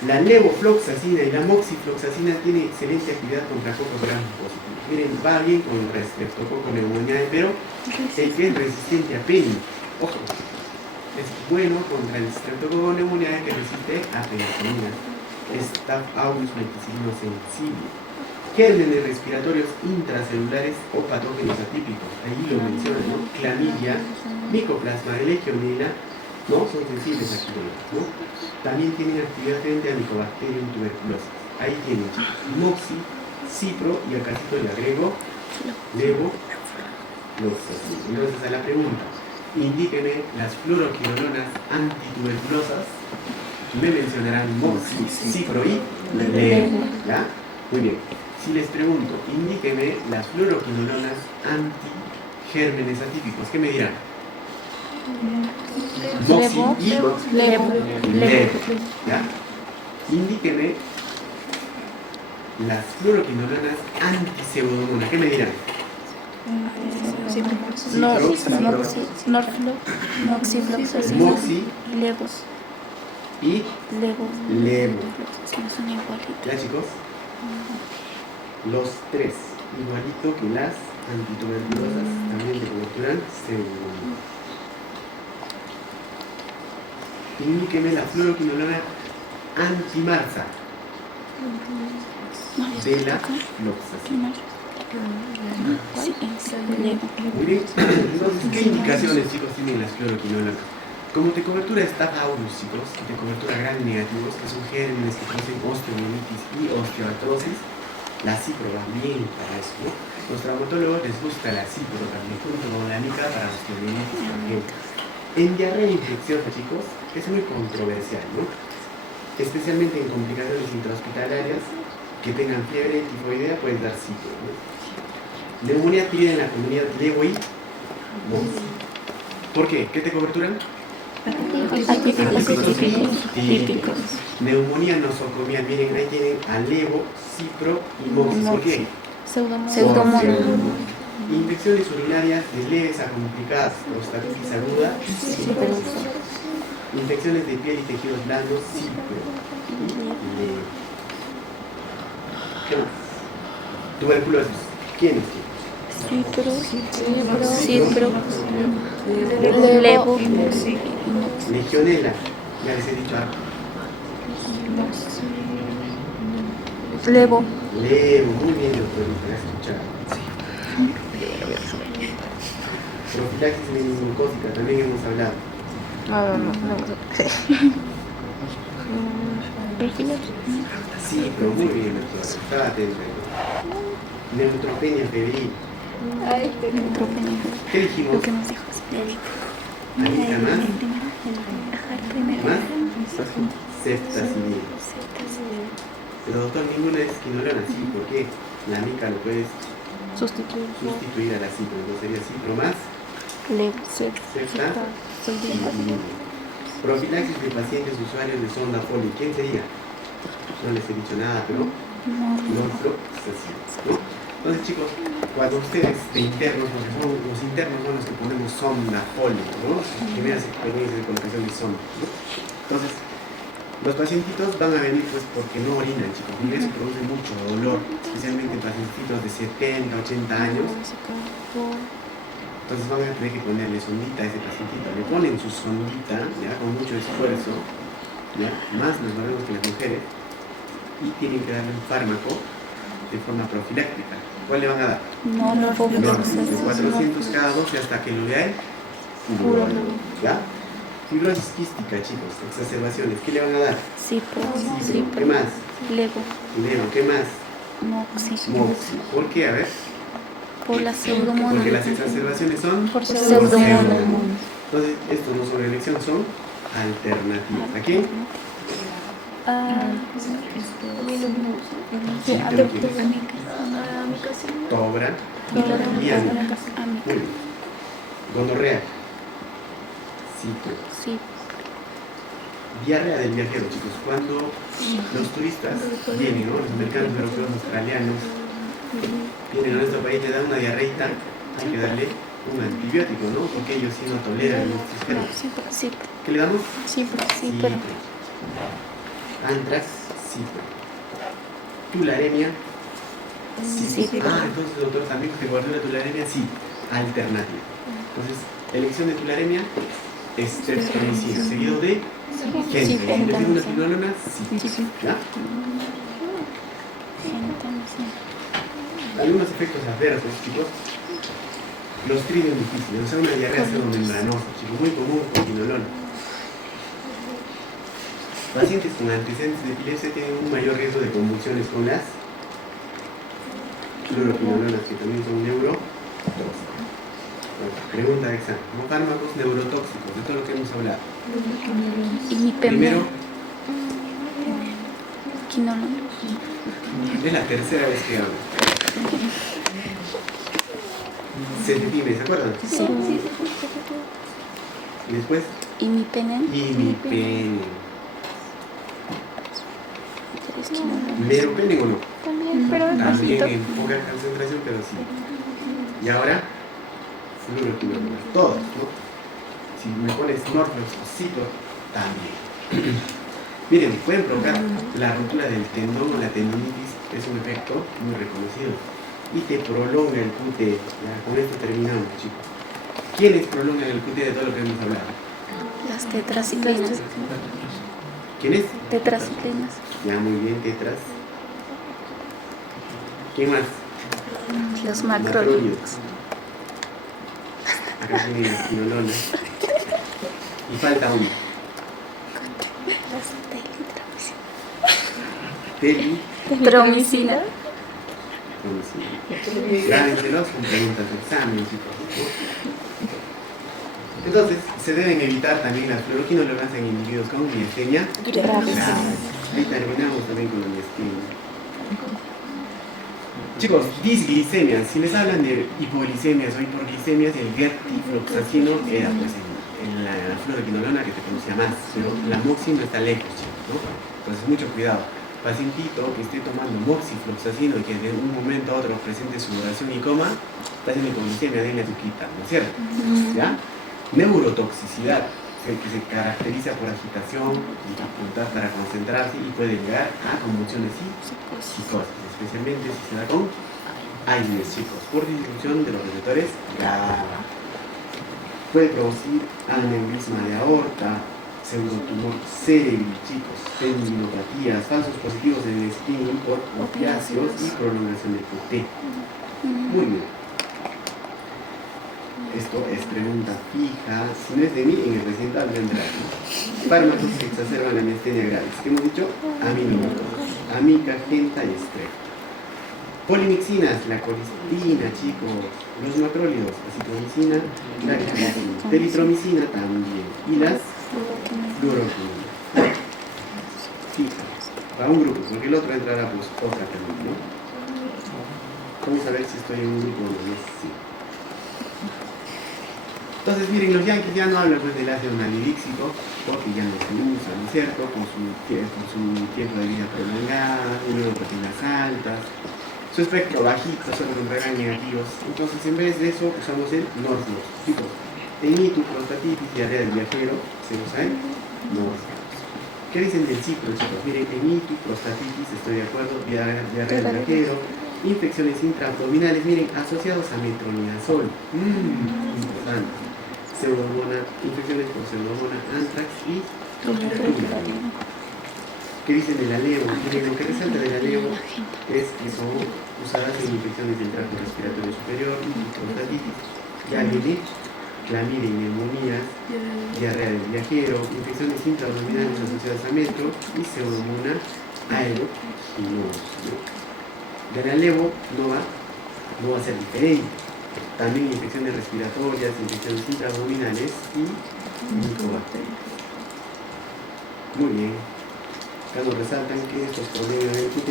La levofloxacina y la moxifloxacina tienen excelente actividad contra cocos gram positivos. Miren, va bien contra Streptococcus pneumoniae, pero el que es resistente a penicilina, ojo, es bueno contra el Streptococcus pneumoniae que resiste a penicilina. Staphylococcus meticilino sensible. Gérmenes respiratorios intracelulares o patógenos atípicos. Ahí lo mencionan, ¿no? Clamidia, micoplasma de legionela, ¿no? Son sensibles aquí, ¿no? También tienen actividad frente a Mycobacterium tuberculosis. Ahí tienen moxi, cipro y acá le agrego levofloxacina. Entonces a la pregunta, indíqueme las fluoroquinolonas antituberculosas. Me mencionarán moxi, cipro y levo. ¿Ya? Muy bien. Si les pregunto, indíqueme las fluoroquinolonas antigérmenes atípicos, ¿qué me dirán? Moxi y levo. ¿Ya? Indíqueme las fluoroquinolonas antipseudomonas, ¿qué me dirán? Moxifloxacina, Moxi levos y levo. son igualitos. ¿Ya, chicos? Los tres, igualito que las antituberculosas, también de cobertura pseudomonas. Indíqueme la fluoroquinolona antimarsa de la floxacina. Muy bien. Entonces, ¿qué indicaciones, chicos, tienen las fluoroquinolonas? Como de cobertura Staphylococcus, chicos, de cobertura gram negativos, que son gérmenes que causan osteomielitis y osteoartrosis, la cipro va bien para eso, ¿no? Los traumatólogos les gusta la cipro también, junto con la mica para osteomielitis, por ejemplo. En diarrea e infección, chicos, es muy controversial, ¿no? Especialmente en complicaciones intrahospitalarias que tengan fiebre tifoidea, puedes dar cipro, ¿no? Neumonía adquirida en la comunidad levo y moxi. ¿Por qué? ¿Qué te coberturan? Atípicos. Neumonía nosocomía, miren, ahí tienen a levo, cipro y moxi. ¿Por qué? Pseudomonas. Infecciones urinarias de leves a complicadas, prostatitis aguda, cipro. Infecciones de piel y tejidos blandos, cipro y levo. ¿Qué más? Tuberculosis. ¿Quiénes? Cipro, levo, Legionela, ya les he dicho antes. levo. Levo, muy bien, doctor, me has escuchado. Profilaxis meningocócica, también hemos hablado. Sí, pero muy bien, doctor, estaba atento. Neutropenia febril. ¿Qué dijimos? Lo que nos dijo ¿Anita más? ¿Más? Ceftazidil. Pero doctor, ninguna es quinolona, sí, ¿por qué? La mica lo puedes sustituir a la cipro, entonces sería cipro más ceftazidil. Profilaxis de pacientes usuarios de sonda Foley, ¿quién sería? No les he dicho nada, pero no fluoxacina, ¿no? Entonces, chicos, cuando ustedes de internos, porque son los internos son los que ponemos sonda Foley, ¿no? Las primeras experiencias de colocación de sonda, ¿no? Entonces, los pacientitos van a venir pues porque no orinan, chicos, y eso produce mucho dolor, especialmente en pacientitos de 70, 80 años. Entonces van a tener que ponerle sondita a ese pacientito. Le ponen su sondita, ya, con mucho esfuerzo, ya, más nos sabemos que las mujeres, y tienen que darle un fármaco de forma profiláctica. ¿Cuál le van a dar? No, de 400 cada 12 hasta que lo vea el urólogo, ¿ya? Fibrosis quística, chicos, exacerbaciones. ¿Qué le van a dar? Cipro. ¿Qué más? Levo. Leo, ¿qué más? Moxi. Moxi. ¿Por qué? A ver. Por la pseudomonas. Porque las exacerbaciones son Por Pseudomonas. Entonces, estos no son elección, son alternativas. ¿A quién? Tobra y amica. Muy bien. Gonorrea. Cipro. Sí. Diarrea del viajero, chicos. Cuando los turistas vienen, ¿no? Los americanos, europeos, australianos, vienen a nuestro país, le dan una diarreita, hay que darle un antibiótico, ¿no? Porque ellos sí no toleran los cipro. Cipro. ¿Qué le damos? Cipro. Antrax, cipro. Tularemia, cipro. Entonces, doctor, también que guardó tularemia, sí, alternativa. Entonces, elección de tularemia, estreptomicina, seguido de gente. Si le pido una quinolona, sí. ¿Ya? Algunos efectos adversos, chicos. Clostridium difícil, o sea, una diarrea pseudomembranosa, chicos, muy común con quinolona. Pacientes con antecedentes de epilepsia tienen un mayor riesgo de convulsiones con las fluoroquinolonas, que también son neurotóxicas. Pregunta de examen. Fármacos neurotóxicos, de todo lo que hemos hablado. Primero, quinolona. es la tercera vez que hablo. Cetetime, ¿se acuerdan? Sí. Y después, Imipenem. imipenem. Es quinolona. ¿Meropenem o no? También, pero También despacito. en poca concentración, pero sí. Y ahora, fluoroquinolonas, todos, ¿no? Si me pones norfloxacino, también. Miren, pueden provocar la rotura del tendón o la tendinitis, es un efecto muy reconocido. Y te prolonga el QT. Ya, con esto terminamos, chicos. ¿Quiénes prolongan el QT de todo lo que hemos hablado? Las tetraciclinas. ¿Quiénes? Tetraciclinas. Ya, muy bien, tetras. ¿Quién más? Los macrólidos. Acá tienen las quinolonas. Y falta uno. Las telitromicina. Teli. Tromicina. Grábenselos con preguntas de examen, chicos, ¿no? Entonces, se deben evitar también las fluoroquinolonas en individuos con miastenia grave. Ahí terminamos también con la miastenia. Chicos, disglicemias. Si les hablan de hipoglicemias o hiperglicemias, el gertifloxacino era pues la fluoroquinolona que te producía más, pero la moxi no está lejos, chicos, ¿no? Entonces, mucho cuidado. Pacientito que esté tomando moxifloxacino y que de un momento a otro presente sudoración y coma, está haciendo hipoglicemia, denle azuquita, ¿no es cierto? ¿Ya? Neurotoxicidad, que se caracteriza por agitación, dificultad para concentrarse y puede llegar a convulsiones y psicosis, especialmente si se da con AINES, chicos, por disminución de los receptores GABA. Puede producir aneurisma de aorta, pseudotumor cerebral, chicos, tendinopatías, falsos positivos en el screening por opiáceos y prolongación del QT. Muy bien. Esto es pregunta fija. Si no es de mí, en el recital vendrá. Fármacos que exacerban la miastenia gravis. ¿Qué hemos dicho? Aminoglucosa, amica, genta y estrepto. Polimixinas, la colistina, chicos. Los macrólidos, acitromicina, la teritromicina también. Y las fluoroquinolonas. Fija. Para un grupo, porque el otro entrará pues otra también, ¿no? Vamos a ver si estoy en un grupo o no. Sí. Entonces, miren, los yanquis ya no hablan pues del ácido nalidíxico, porque ya no se usa, ¿no es cierto? Con su tiempo de vida prolongada, proteínas altas, su espectro bajito, solo con regan negativos. Entonces, en vez de eso, usamos el Norflox. Chicos, tenitis, prostatitis, diarrea del viajero, se usa el Norflox. ¿Qué dicen del ciclo, chicos? Miren, tenitis, prostatitis, estoy de acuerdo, diarrea del viajero, infecciones intraabdominales, miren, asociados a metronidazol. Importante. Pseudomonas, infecciones por pseudomonas, antrax y tularemia. ¿Qué dicen del aleo? Miren, lo que resalta del aleo es que son usadas en infecciones del tracto respiratorio superior y prostatitis. Ya viene clamidia y neumonías, diarrea del viajero, infecciones intraabdominales asociadas a metro y pseudomonas aeroginose. De la levo no va a ser diferente. También infecciones respiratorias, infecciones intraabdominales y micobacterias. Muy bien. Acá nos resaltan que estos prolongan el QT.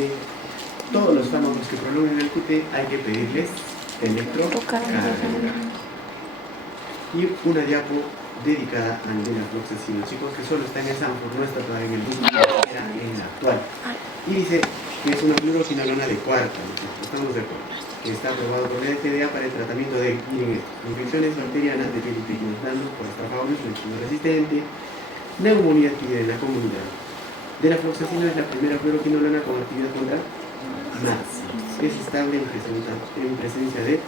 Todos los fármacos que prolongan el QT hay que pedirles electrocardiograma. Y una diapo dedicada al venafloxacino, chicos, que solo está en el Sanford, no está todavía en el bus, era en la actual. Y dice que es una fluoroquinolona de cuarta, estamos de acuerdo, que está aprobado por la FDA para el tratamiento de, miren esto, infecciones bacterianas de piel y pequeños blandos por Staphylococcus aureus resistente, neumonía adquirida en la comunidad. De la fluoxacino es la primera fluoroquinolona con actividad contra MATS, que es estable en presencia de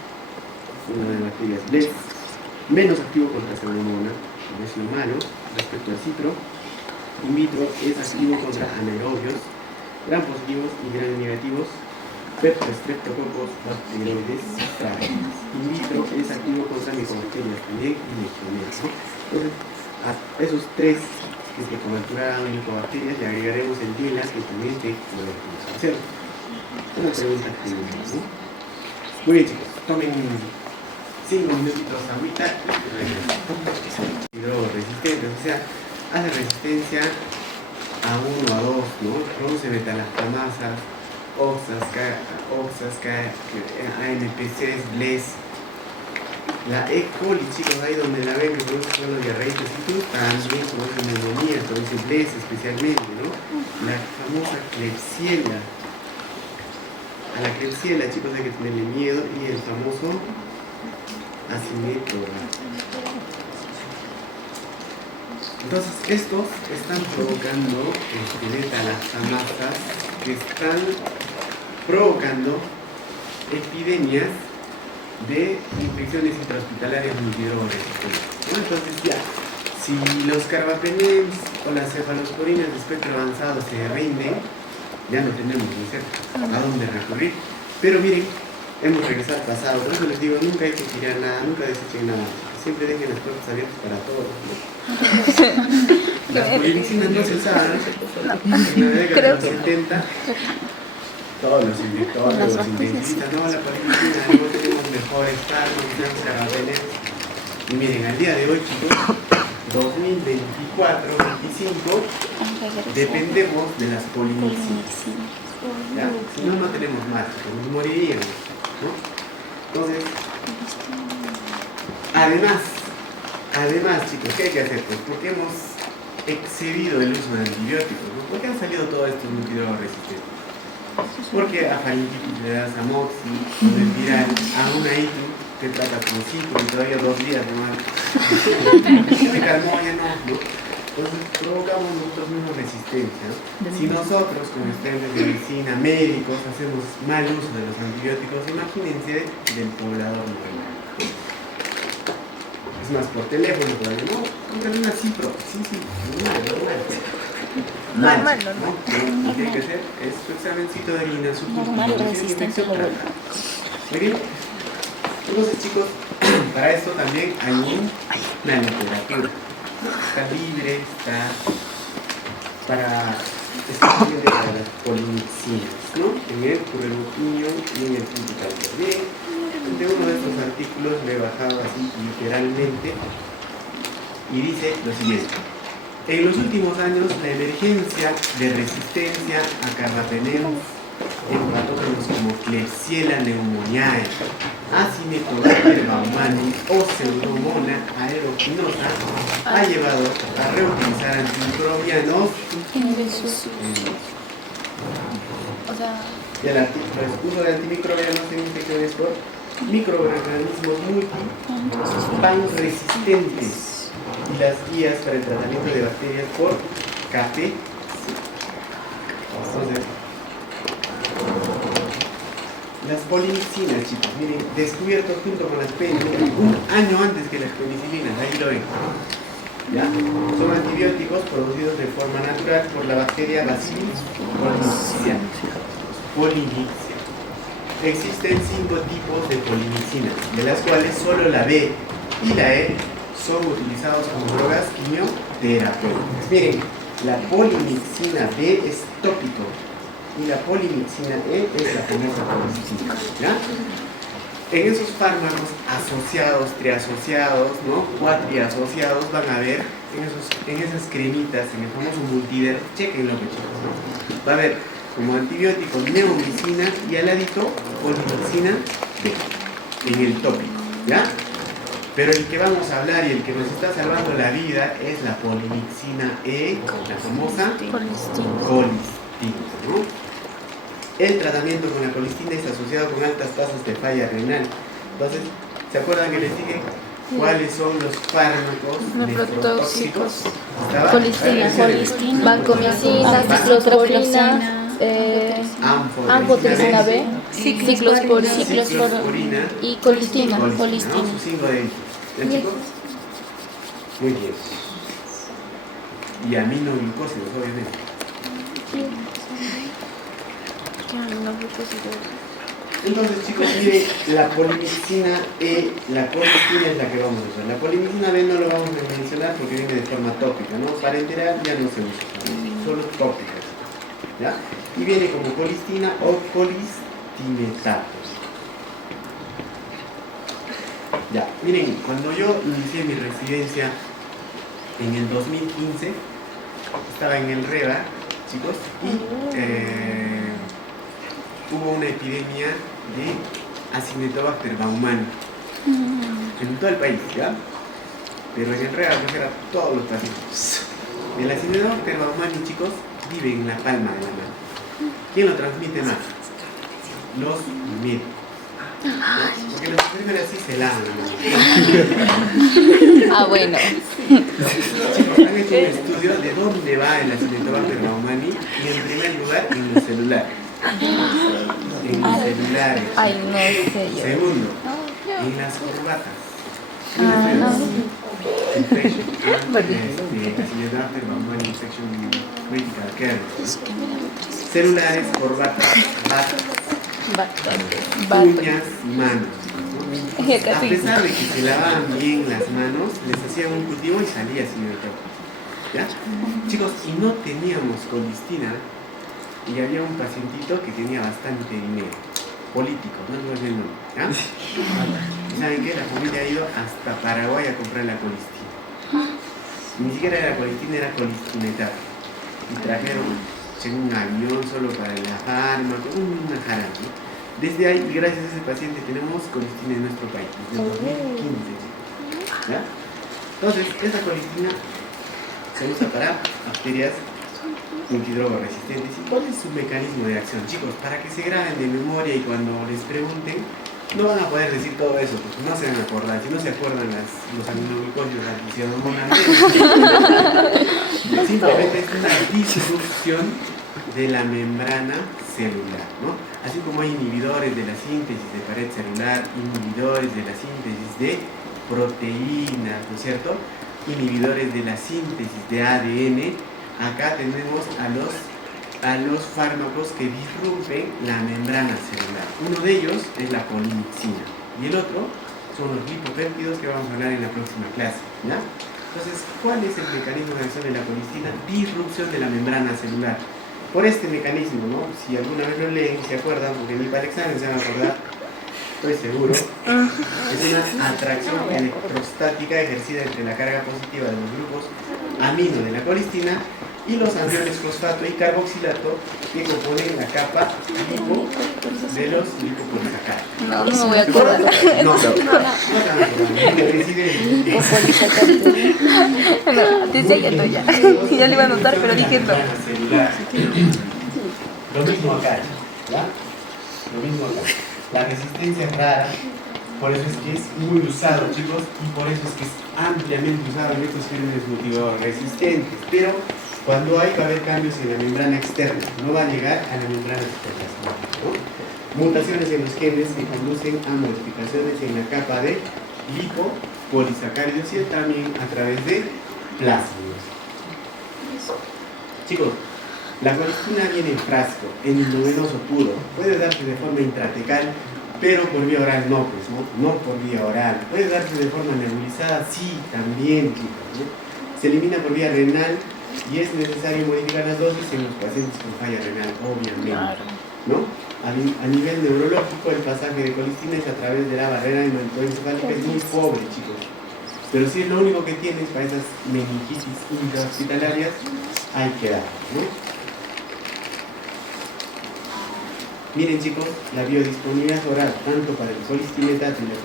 una de bacterias BLES, menos activo contra pseudomonas, no es lo malo. Respecto al citro, in vitro es activo contra anaerobios, gram positivos y gram negativos, streptococcus bacteroides fragilis. In vitro es activo contra micobacterias también y legionela, ¿no? Entonces, a esos tres, que es de cobertura y micobacterias, le agregaremos el DILA, que también te puede hacer. Una pregunta que tenemos, ¿no? Muy bien, chicos, tomen 5 minutitos agüita y regresamos. Hidroresistentes, o sea, hace resistencia a 1 a 2, ¿no? Bronce, metalactamasas, oxas, ANPCs, BLES. La E. coli, chicos, ahí donde la ven que produce solo diarreitis y tú, también produce neumonía, produce BLES especialmente, ¿no? La famosa Klebsiella. A la Klebsiella, chicos, hay que tenerle miedo, y el famoso Acinetobacter. Entonces, estos están provocando metalactamasas que están provocando epidemias de infecciones intrahospitalarias multidrogoresistentes, ¿no? Entonces ya, si los carbapenems o las cefalosporinas de espectro avanzado se rinden, ya no tenemos, ¿no es cierto?, a dónde recurrir. Pero miren, hemos regresado al pasado. Por eso les digo, nunca hay que tirar nada, nunca desechen nada. Siempre dejen las puertas abiertas para todos, ¿no? Las polivicinas no se usaban, ¿no? En la década de los 70, todos los inyectores, los intensivistas, no, la polivicina, no tenemos mejores fármacos, tenemos carbapenems. Y miren, al día de hoy, chicos, 2024, 2025, dependemos de las polivicinas. ¿Ya? Si no, no tenemos más, nos moriríamos, ¿no? Entonces, además, chicos, ¿qué hay que hacer? Pues porque hemos excedido el uso de antibióticos, ¿no? ¿Por qué han salido todos estos multidrogoresistentes? Porque a faringitis le das amoxi, o del viral, a una ITU te tratas con 5 y todavía 2 días nomás. Se calmó, ya no, ¿no? Entonces provocamos nosotros mismos resistencia, ¿no? Si nosotros, como estudiantes de medicina, médicos, hacemos mal uso de los antibióticos, imagínense del poblador normal. Es más, por teléfono todavía, ¿no? Cómprale una Cipro, sí, normal. Normal, ¿no? Lo que hay que hacer es su examencito de orina, su normal, resistente. Muy bien. Entonces, chicos, para esto también hay una literatura. Está libre, está especialmente para las polinixinas, ¿no? En el Currerupinio y en el Critical. Bien, de uno de estos artículos lo he bajado así literalmente y dice lo siguiente: en los últimos años la emergencia de resistencia a carbapenems en patógenos como Klebsiella pneumoniae, Acinetobacter baumannii o Pseudomonas aeruginosa ha llevado a reutilizar antimicrobianos y el artículo es uso de antimicrobianos en infecciones por microorganismos multipanresistentes y las guías para el tratamiento de bacterias por KP. Entonces, las polinixinas, chicos, miren, descubiertos junto con las penicilinas un año antes que las penicilinas, ahí lo ven. ¿Ya? Son antibióticos producidos de forma natural por la bacteria Bacillus polinicia. Existen 5 tipos de polinicinas, de las cuales solo la B y la E son utilizados como drogas quimioterapéuticas. Miren, la polimixina B es tópico y la polimixina E es la famosa colistina, ¿ya? En esos fármacos asociados, triasociados, ¿no? Cuatriasociados, van a ver en esas cremitas, en el famoso multider, chequenlo, chicos, ¿no? Va a haber como antibiótico neomicina y al ladito polimixina B en el tópico, ¿ya? Pero el que vamos a hablar y el que nos está salvando la vida es la polimixina E, la famosa colistina, ¿no? El tratamiento con la colistina es asociado con altas tasas de falla renal. Entonces, ¿se acuerdan que les dije cuáles son los fármacos nefrotóxicos? Colistina, vancomicina, ciclosporina, anfotericina B, ciclosporina y colistina. ¿No? Su signo de ¿ya, chicos? Muy bien. Y aminoglucósidos, obviamente. Entonces, chicos, miren, la polimixina E, la colistina es la que vamos a usar. La polimixina B no lo vamos a mencionar porque viene de forma tópica, ¿no? Parenteral ya no se usa, solo tópicas, ¿ya? Y viene como colistina o colistinetatos. Ya, miren, cuando yo inicié mi residencia en el 2015, estaba en el REBA, chicos, y hubo una epidemia de Acinetobacter baumani en todo el país, ¿ya? Pero en el REBA pues era todos los pacientes. El Acinetobacter baumani, chicos, vive en la palma de la mano. ¿Quién lo transmite más? Los médicos. Porque las enfermeras sí se lavan la mano. Bueno. Chicos, han hecho un estudio de dónde va el Acinetobacter baumani y en primer lugar en los celulares. En los celulares. Ay, no sé yo. Segundo, en las corbatas. Acinetobacter baumani infection critical care. Celulares, corbatas, batas, uñas, manos. A pesar de que se lavaban bien las manos, les hacían un cultivo y salía así de todo. ¿Ya? Chicos, y no teníamos colistina y había un pacientito que tenía bastante dinero, político, no es el nombre, ¿ya? ¿Y saben qué? La familia ha ido hasta Paraguay a comprar la colistina. Ni siquiera era colistina, era colistinetato. Y trajeron un avión solo para la fármaco, una jarana, ¿no? Desde ahí, y gracias a ese paciente, tenemos colistina en nuestro país, desde el 2015. ¿Ya? Entonces, esta colistina se usa para bacterias multidrogoresistentes. ¿Y cuál es su mecanismo de acción? Chicos, para que se graben de memoria y cuando les pregunten, no van a poder decir todo eso, porque no se van a acordar. Si no se acuerdan los aminoglucósidos, las glucidomonas, simplemente es una disrupción de la membrana celular, ¿no? Así como hay inhibidores de la síntesis de pared celular, inhibidores de la síntesis de proteínas, ¿no es cierto? Inhibidores de la síntesis de ADN. Acá tenemos a los fármacos que disrumpen la membrana celular. Uno de ellos es la polimixina y el otro son los lipopéptidos que vamos a hablar en la próxima clase, ¿ya? Entonces, ¿cuál es el mecanismo de acción de la colistina? Disrupción de la membrana celular. Por este mecanismo, ¿no? Si alguna vez lo leen, se acuerdan, porque ni para el examen se van a acordar, estoy seguro, es una atracción electrostática ejercida entre la carga positiva de los grupos amino de la colistina y los aniones fosfato y carboxilato que componen la capa lipo de los lipopolisacáridos. No me voy a acordar. No, que residen Dice ya tú ya. Ya le iba a anotar, pero dije no. Lo mismo acá, ¿ya? Lo mismo acá. La resistencia es rara, por eso es que es muy usado, chicos, y por eso es que es ampliamente usado en estos gérmenes multiresistentes. Pero cuando hay, va a haber cambios en la membrana externa, no va a llegar a la membrana externa, ¿no? Mutaciones en los genes que conducen a modificaciones en la capa de lipopolisacáridos y también a través de plásmidos. Chicos, la colistina viene en frasco, en endovenoso puro, puede darse de forma intratecal Pero por vía oral no, pues, no por vía oral. ¿Puede darse de forma nebulizada? Sí, también, chicos, ¿no? Se elimina por vía renal y es necesario modificar las dosis en los pacientes con falla renal, obviamente, ¿no? A nivel neurológico, el pasaje de colistina es a través de la barrera hematoencefálica, es muy pobre, chicos. Pero si es lo único que tienes para esas meningitis intrahospitalarias, hay que dar, ¿no? Miren, chicos, la biodisponibilidad oral, tanto para el colistinetato y la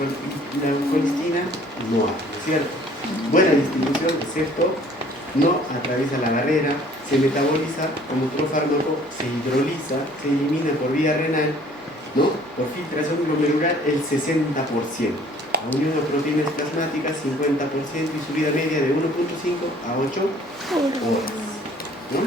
colistina, no hay, ¿no es cierto? Buena distribución, excepto no atraviesa la barrera, se metaboliza como otro fármaco, se hidroliza, se elimina por vía renal, ¿no? Por filtración glomerular el 60%, a unión a proteínas plasmáticas 50% y subida media de 1.5 a 8 horas, ¿no?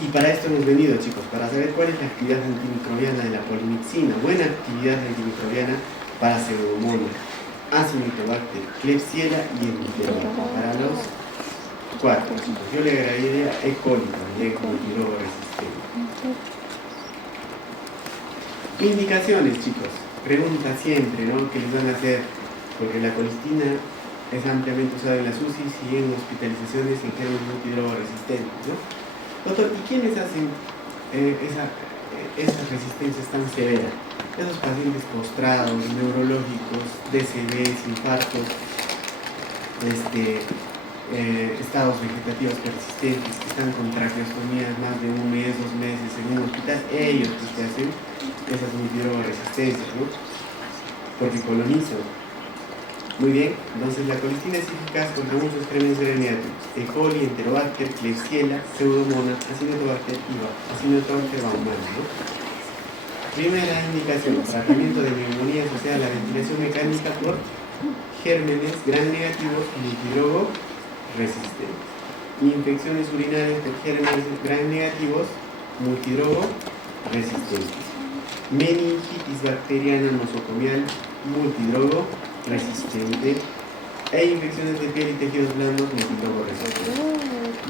Y para esto hemos venido, chicos, para saber cuál es la actividad antimicrobiana de la polimixina. Buena actividad antimicrobiana para Pseudomonas, Acinetobacter, Klebsiella y Enterobacter. Para los 4, chicos. Yo le agregaría E. coli también como antídoto resistente. Indicaciones, chicos. Pregunta siempre, ¿no? Que les van a hacer, porque la colistina es ampliamente usada en las UCIs y en hospitalizaciones en gérmenes multidrogoresistentes, ¿no? Doctor, ¿y quiénes hacen esas resistencias tan severas? Esos pacientes postrados, neurológicos, DCBs, infartos, estados vegetativos persistentes que están con traqueostomías más de un mes, 2 meses en un hospital, ellos que hacen esas multidrogoresistentes, ¿no? Porque colonizan. Muy bien, entonces la colistina es eficaz contra muchos gérmenes gram-negativos: E. coli, Enterobacter, Klebsiella, Pseudomonas, Acinetobacter y Acinetobacter baumannii, ¿no? Primera indicación: tratamiento de neumonía asociada a la ventilación mecánica por gérmenes gram-negativos multidrogo resistentes. Infecciones urinarias por gérmenes gram-negativos multidrogo resistentes. Meningitis bacteriana nosocomial multidrogo resistente e infecciones de piel y tejidos blandos multidrogo resistentes.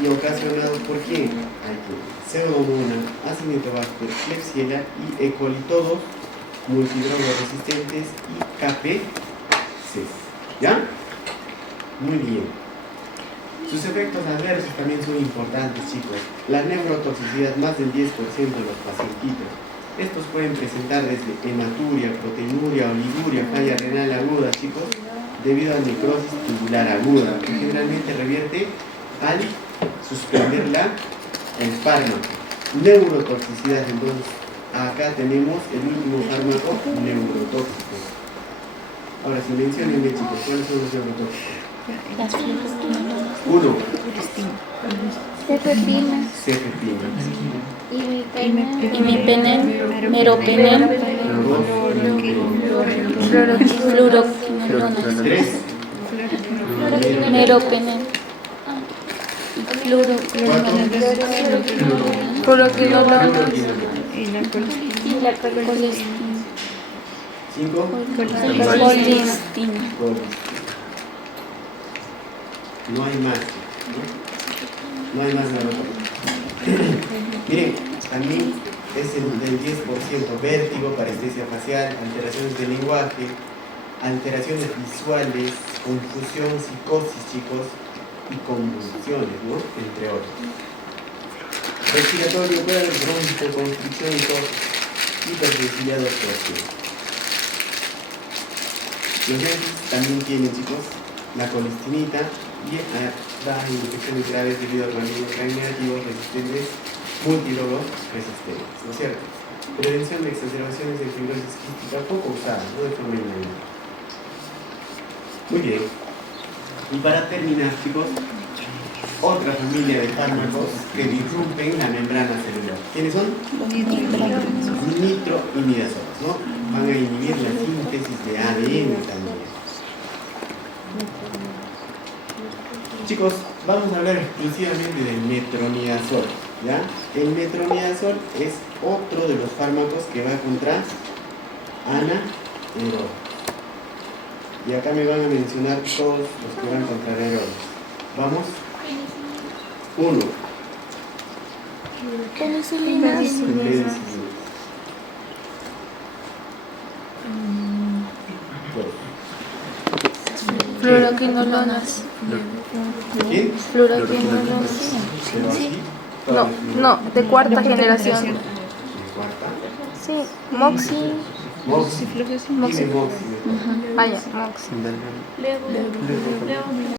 ¿Y ocasionados por quién? Aquí: Pseudomonas, Acinetobacter, Klebsiella y E. coli, todos multidrogo resistentes y KPCs. ¿Ya? Muy bien. Sus efectos adversos también son importantes, chicos. La neurotoxicidad, más del 10% de los pacientitos. Estos pueden presentar desde hematuria, proteinuria, oliguria, falla renal aguda, chicos, debido a necrosis tubular aguda, que generalmente revierte al suspender el fármaco. Neurotoxicidad, entonces, acá tenemos el último fármaco neurotóxico. Ahora, si menciónenme, chicos, ¿cuáles son los neurotóxicos? Las flores. 1. Cefepima. Imipenem, meropenem, fluoroquinolona. 3. Meropenem, fluoroquinolona y la colistina. 5. Colistina. No hay más. No hay más neurotóxicos. Miren, también es el del 10%: vértigo, parestesia facial, alteraciones del lenguaje, alteraciones visuales, confusión, psicosis, chicos, y convulsiones, ¿no? Entre otros. Respiratorio: puede haber broncoconstricción y tos, hipersensibilidad a obstrucción. Los lentes también tienen, chicos, la colistinita y da infecciones graves debido a organismos gram-negativos resistentes multidrogo resistentes, ¿no es cierto? Prevención de exacerbaciones de fibrosis quística, poco usada, no de forma inmediata. Muy bien. Y para terminar, chicos, otra familia de fármacos que disrumpen la membrana celular. ¿Quiénes son? Nitroimidazoles, ¿no? Van a inhibir la síntesis de ADN también. Chicos, vamos a hablar exclusivamente del metronidazol, ¿ya? El metronidazol es otro de los fármacos que va contra anaerobios. Y acá me van a mencionar todos los que van contra anaerobios. ¿Vamos? 1. Penicilina. Penicilina. Fluoroquinolonas. ¿Quién? Fluoroquinolonas. Pero aquí, No, no, de cuarta generación. ¿de cuarta? Sí, Moxi. Moxi. Tiene Moxi. Ah, ya, Moxi. Luego.